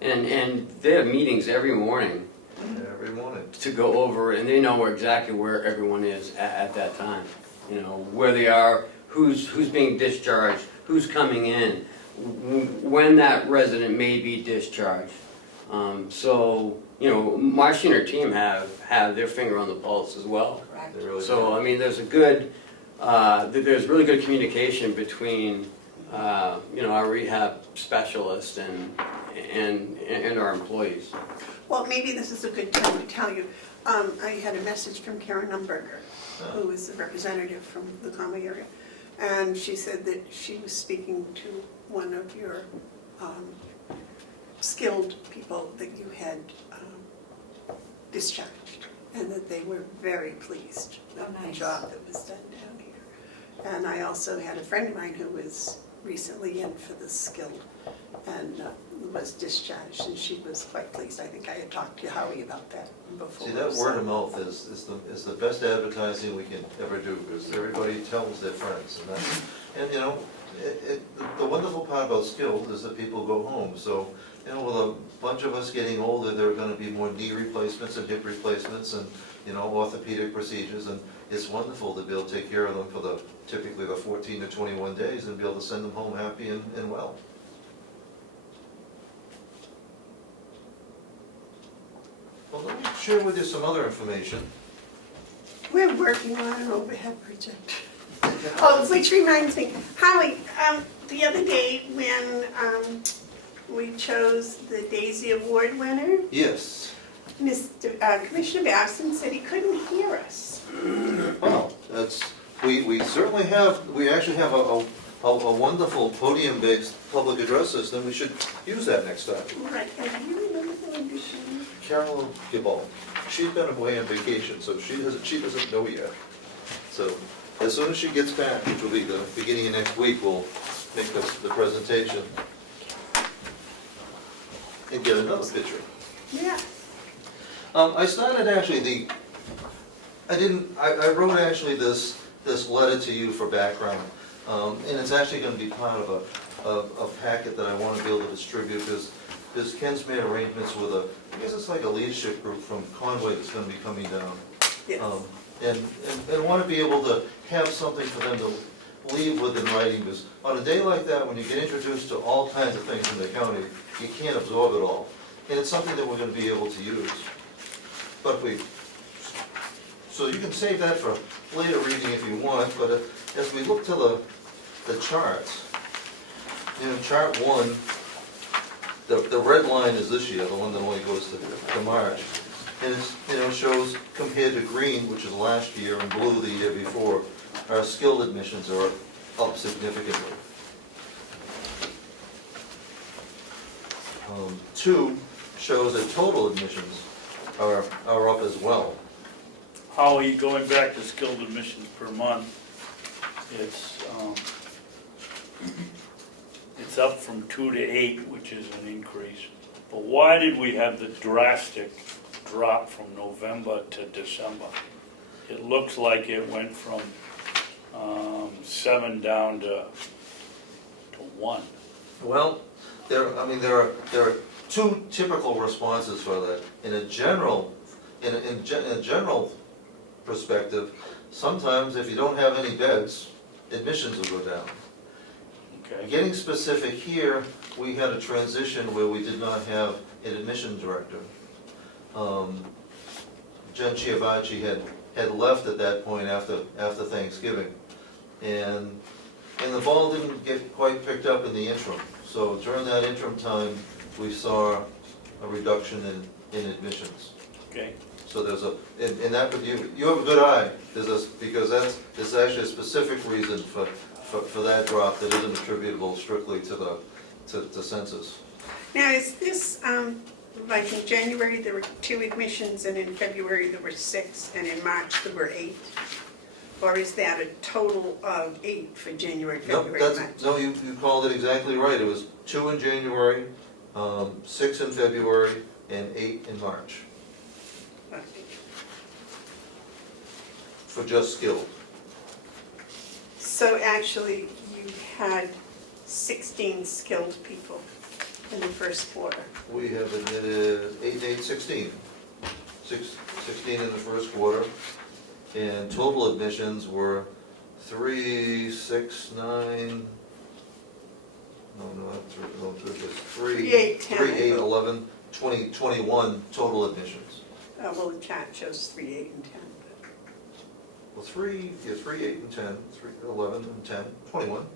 And they have meetings every morning Every morning. to go over, and they know exactly where everyone is at that time. You know, where they are, who's being discharged, who's coming in, when that resident may be discharged. So, you know, Marcia and her team have their finger on the pulse as well. Correct. They really So, do. I mean, there's really good communication between, you know, our rehab specialist and our employees. Well, maybe this is a good time to tell you. I had a message from Karen Umberger, who is the representative from the Comeau area. And she said that she was speaking to one of your skilled people that you had discharged, and that they were very pleased with Oh, the nice. job that was done down here. And I also had a friend of mine who was recently in for the skilled and was discharged, and she was quite pleased. I think I had talked to Howie about that before. See, that so- word of mouth is the best advertising we can ever do, because everybody tells their friends, and you know, the wonderful part about skilled is that people go home, so, you know, with a bunch of us getting older, there are gonna be more knee replacements and hip replacements and, you know, orthopedic procedures, and it's wonderful to be able to take care of them for typically the 14 to 21 days and be able to send them home happy and well. Well, let me share with you some other information. We're working on an overhead project. Oh, which reminds me, Howie, the other day when we chose the Daisy Award winner, Yes. Commissioner Babson said he couldn't hear us. Well, we certainly have, we actually have a wonderful podium-based public address system. We should use that next time. Right, and you remember the one she? Carol Gibble, she's been away on vacation, so she doesn't know yet. So as soon as she gets back, which will be the beginning of next week, we'll make the presentation and get another picture. Yeah. I started actually I wrote actually this letter to you for background, and it's actually going to be part of a packet that I want to be able to distribute, because Ken's made arrangements with I guess it's like a leadership group from Conway that's going to be coming down. Yes. And want to be able to have something for them to leave with in writing, because on a day like that, when you get introduced to all kinds of things in the county, you can't absorb it all. And it's something that we're going to be able to use. But so you can save that for later reading if you want, but as we look to the charts, you know, chart 1, the red line is this year, the one that only goes to March. And it's, you know, shows compared to green, which is last year, and blue the year before, our skilled admissions are up significantly. 2 shows that total admissions are up as well. Howie, going back to skilled admissions per month, it's up from 2 to 8, which is an increase. But why did we have the drastic drop from November to December? It looks like it went from 7 down to one. Well, there are two typical responses for that. In a general perspective, sometimes if you don't have any beds, admissions will go down. Okay. Getting specific here, we had a transition where we did not have an admission director. Jen Chiavacci had left at that point after Thanksgiving. And the ball didn't get quite picked up in the interim. So during that interim time, we saw a reduction in admissions. Okay. So there's in that, you have a good eye, because there's actually a specific reason for that drop that isn't attributable strictly to the census. Now, is this, like in January, there were 2 admissions, and in February, there were 6, and in March, there were 8? Or is that a total of 8 for January, February, March? No, you called it exactly right. It was 2 in January, 6 in February, and 8 in March, for just skilled. So actually, you had 16 skilled people in the first quarter. We have admitted 16. 16 in the first quarter, and total admissions were 3, 6, 9, just 3, 3, 8, 10. 3, 8, 11, 20, 21 total admissions. Well, the chat shows 3, 8, and 10. Well, 3, 8, and 10, 3, 11, and 10, 21.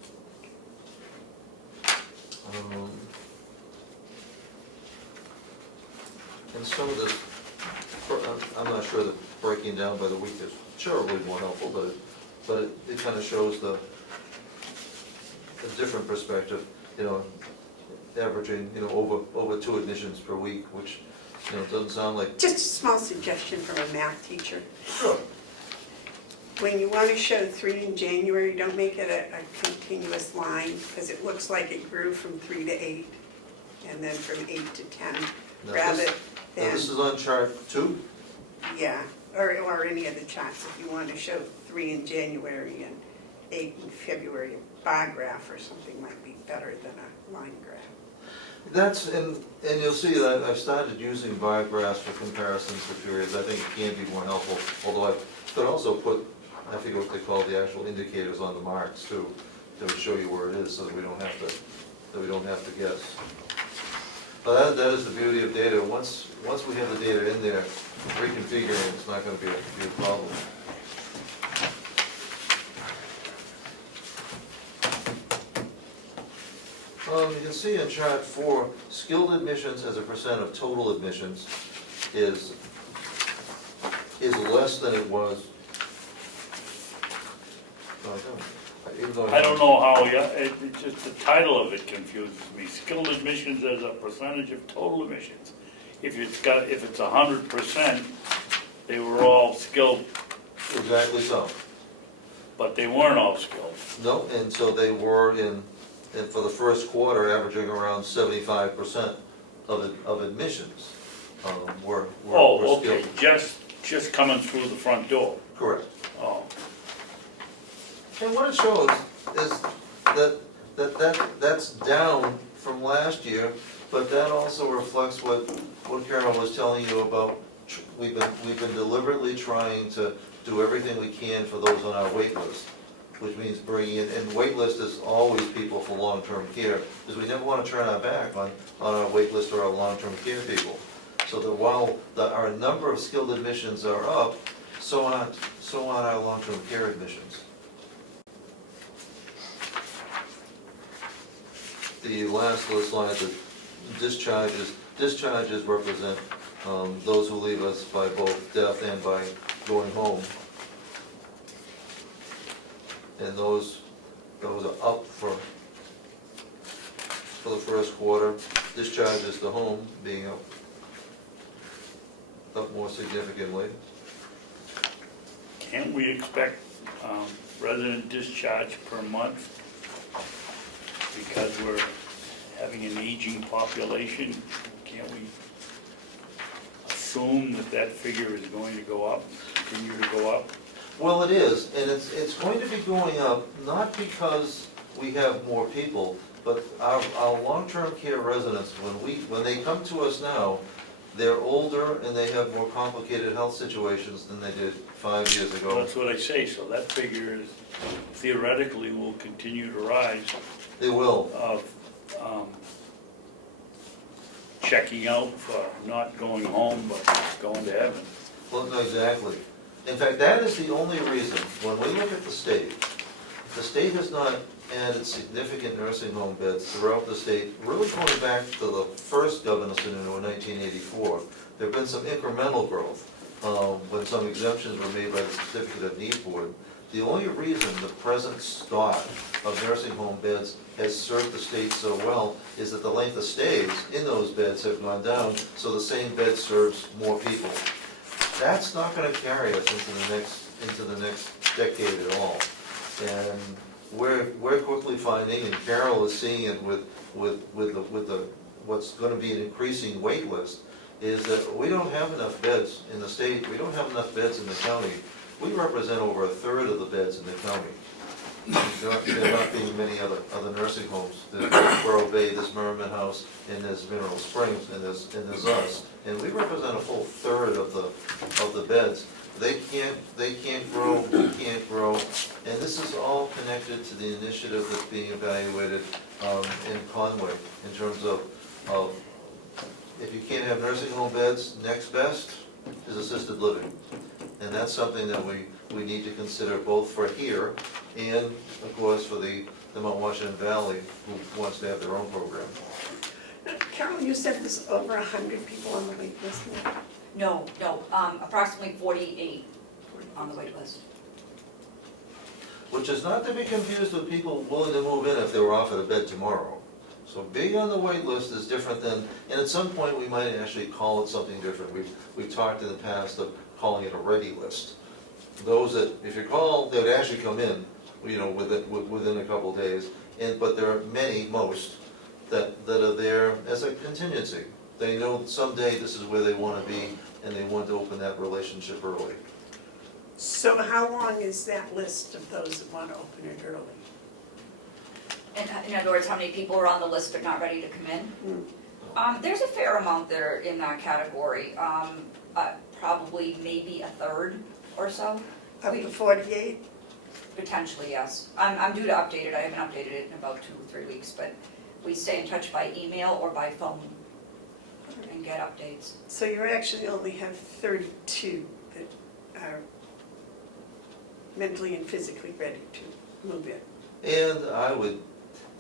And some of this, I'm not sure that breaking down by the week is terribly more helpful, but it kind of shows a different perspective, averaging, over 2 admissions per week, which, doesn't sound like. Just a small suggestion from a math teacher. Sure. When you want to show 3 in January, don't make it a continuous line, because it looks like it grew from 3 to 8, and then from 8 to 10, rather Now than, this is on chart 2? yeah, or any of the charts. If you want to show 3 in January and 8 in February, a bar graph or something might be better than a line graph. That's, and you'll see that I've started using bar graphs for comparisons for periods. I think it can be more helpful, although I could also put, I forget what they call the actual indicators on the marks too, that would show you where it is, so that we don't have to guess. But that is the beauty of data. Once we have the data in there, reconfiguring it's not going to be a problem. You can see in chart 4, skilled admissions as a percent of total admissions is less than it was. I don't know how, it's just the title of it confuses me. Skilled admissions as a percentage of total admissions. If it's 100%, they were all skilled, Exactly so. but they weren't all skilled. No, and so they were for the first quarter, averaging around 75% of admissions were Oh, skilled. okay, just coming through the front door. Correct. Oh, And what it shows is that's down from last year, but that also reflects what Carroll was telling you about. We've been deliberately trying to do everything we can for those on our wait list, which means bringing in, and wait list is always people for long-term care, because we never want to turn our back on our wait list or our long-term care people. So that while our number of skilled admissions are up, so aren't our long-term care admissions. The last little slide, the discharges represent those who leave us by both death and by going home. And those are up for the first quarter. Discharges to home being up more significantly. can't we expect resident discharge per month? Because we're having an aging population, can't we assume that figure is going to go up, continue to go up? Well, it is, and it's going to be going up, not because we have more people, but our long-term care residents, when they come to us now, they're older and they have more complicated health situations than they did 5 years ago. That's what I say, so that figure is theoretically will continue to rise They will. of checking out for not going home, but going to heaven. Well, no, exactly. In fact, that is the only reason, when we look at the state has not added significant nursing home beds throughout the state, really going back to the first governor scenario in 1984. There have been some incremental growth when some exemptions were made by the Certificate of Need Board. The only reason the present stock of nursing home beds has served the state so well is that the length of stays in those beds have gone down, so the same bed serves more people. That's not gonna carry us into the next decade at all. And we're quickly finding, and Carroll is seeing it with what's gonna be an increasing wait list, is that we don't have enough beds in the state, we don't have enough beds in the county. We represent over a third of the beds in the county. There are not being many other nursing homes. There's Borough Bay, there's Merriman House, and there's Mineral Springs, and there's us. And we represent a full third of the beds. They can't grow, we can't grow. And this is all connected to the initiative that's being evaluated in Conway in terms of if you can't have nursing home beds, next best is assisted living. And that's something that we need to consider both for here and, of course, for the Mount Washington Valley who wants to have their own program. Carol, you said there's over 100 people on the wait list now? No, approximately 48 on the wait list. Which is not to be confused with people willing to move in if they were offered a bed tomorrow. So being on the wait list is different than, and at some point we might actually call it something different. We've talked in the past of calling it a ready list. Those that, if you call, they would actually come in, within a couple of days. But there are most, that are there as a contingency. They know that someday this is where they want to be, and they want to open that relationship early. So how long is that list of those that want to open it early? And in other words, how many people are on the list but not ready to come in? There's a fair amount that are in that category, probably maybe a third or so. Up to 48? Potentially, yes. I'm due to update it, I haven't updated it in about 2 or 3 weeks, but we stay in touch by email or by phone and get updates. So you actually only have 32 that are mentally and physically ready to move in. And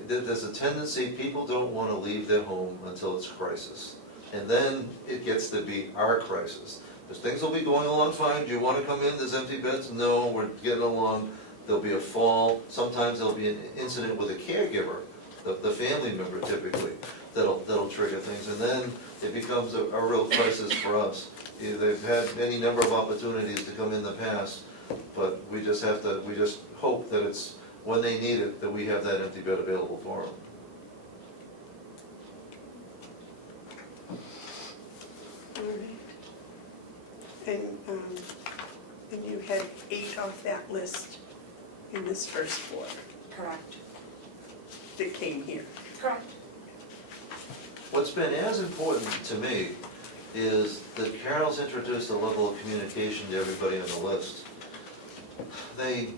there's a tendency, people don't want to leave their home until it's crisis. And then it gets to be our crisis. Because things will be going along fine, do you want to come in, there's empty beds? No, we're getting along. There'll be a fall, sometimes there'll be an incident with a caregiver, the family member typically, that'll trigger things. And then it becomes a real crisis for us. They've had any number of opportunities to come in the past, but we just hope that it's, when they need it, that we have that empty bed available for them. All right. And you had 8 off that list in this first quarter Correct. that came here. Correct. What's been as important to me is that Carol's introduced a level of communication to everybody on the list. They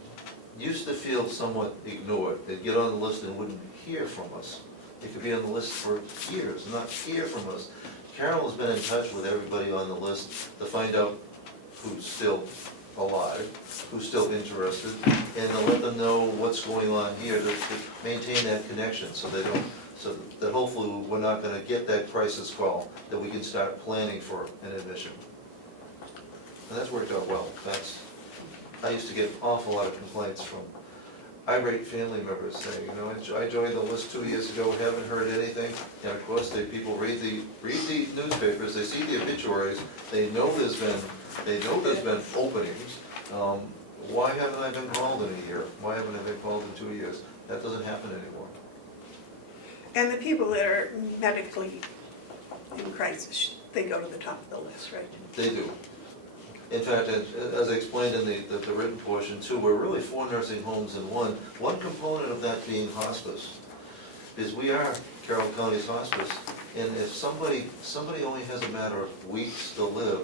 used to feel somewhat ignored. They'd get on the list and wouldn't hear from us. They could be on the list for years, not hear from us. Carol has been in touch with everybody on the list to find out who's still alive, who's still interested, and to let them know what's going on here to maintain that connection so that hopefully we're not gonna get that crisis call, that we can start planning for an admission. And that's worked out well. I used to get an awful lot of complaints from irate family members saying, I joined the list 2 years ago, haven't heard anything. And of course, people read the newspapers, they see the obituaries, they know there's been openings. Why haven't I been called in a year? Why haven't I been called in 2 years? That doesn't happen anymore. And the people that are medically in crisis, they go to the top of the list, right? They do. In fact, as I explained in the written portion too, we're really 4 nursing homes in one component of that being hospice. because we are Carroll County's hospice. And if somebody only has a matter of weeks to live,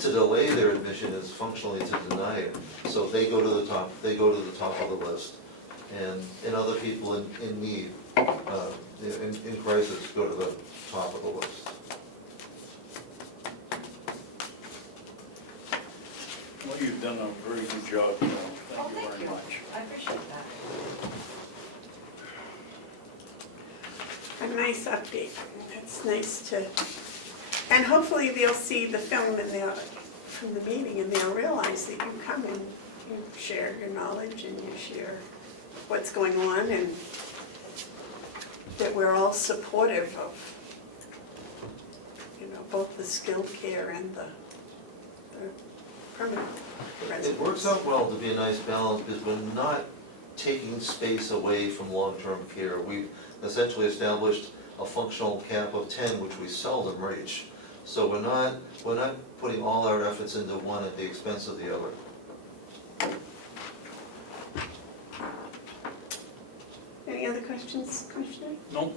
to delay their admission is functionally to deny it. So they go to the top of the list. And other people in need, in crisis, go to the top of the list. Well, you've done a very good job, Carol. Well, Thank you very much. I appreciate that. A nice update. It's nice to, and hopefully they'll see the film and they'll, from the meeting, and they'll realize that you come and you share your knowledge and you share what's going on, and that we're all supportive of, you know, both the skilled care and the permanent residents. It works out well to be a nice balance because we're not taking space away from long-term care. We've essentially established a functional cap of 10, which we seldom reach. So we're not putting all our efforts into one at the expense of the other. Any other questions, Commissioner? No,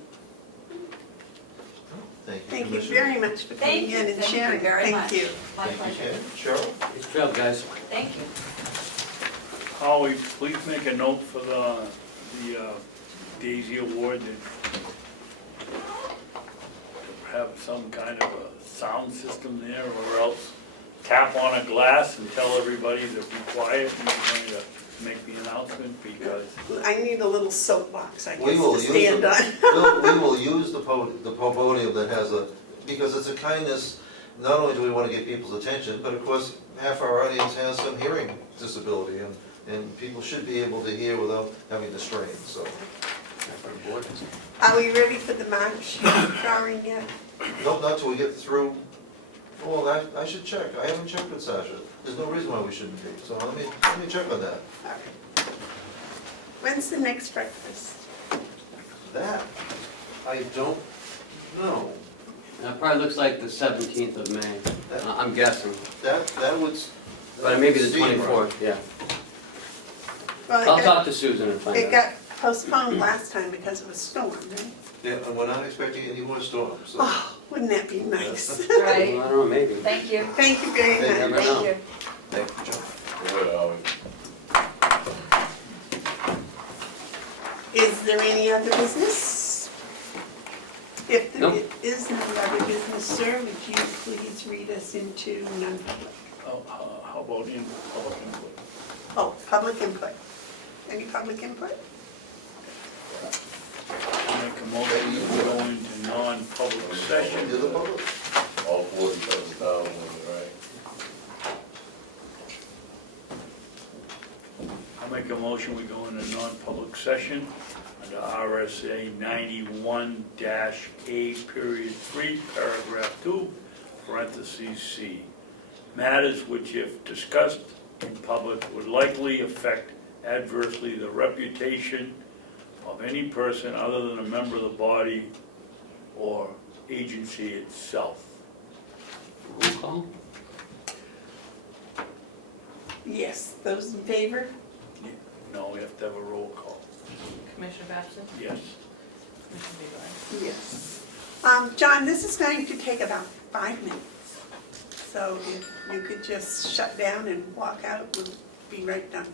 Thank you, Thank you Commissioner. very much for coming in and sharing. Thank you very much. Thank you. My Thank you, pleasure. Ken. Cheryl? Good job, guys. Thank you. Howie, please make a note for the Daisy Award that have some kind of a sound system there, or else tap on a glass and tell everybody to be quiet and you're going to make the announcement, because I need a little soapbox, I We guess, will to use stand the- on. We will use the podium that has because it's a kindness, not only do we want to get people's attention, but of course, half our audience has some hearing disability, and people should be able to hear without having to strain, so. Are we ready for the march drawing yet? Nope, not till we get through, well, I should check, I haven't checked with Sasha, there's no reason why we shouldn't be, so let me check on that. All right. When's the next breakfast? That, I don't know. That probably looks like the 17th of May, I'm guessing, That would. but maybe the seem right. 24th, yeah. Well, I'll talk to Susan and find it out. got postponed last time because of a storm, right? Yeah, and we're not expecting any more storms, so. Oh, wouldn't that be nice? Well, Right. I don't know, maybe. Thank you. Thank you very Thank you. much. Never know. Thank you. Thank you, Joe. Is there any other business? If there Nope. is no other business, sir, would you please read us into non-public? how about in public input? Oh, public input. Any public input? Make a motion to go into non-public session. You're the public. All 47,000, right? I'll make a motion, we go into non-public session under RSA 91-A:3, paragraph 2, parentheses C. Matters which, if discussed in public, would likely affect adversely the reputation of any person other than a member of the body or agency itself. Roll call? Yes, those in favor? No, we have to have a roll call. Commissioner Babson? Yes. Commissioner Bevard? Yes. John, this is going to take about 5 minutes. So if you could just shut down and walk out, we'll be right done.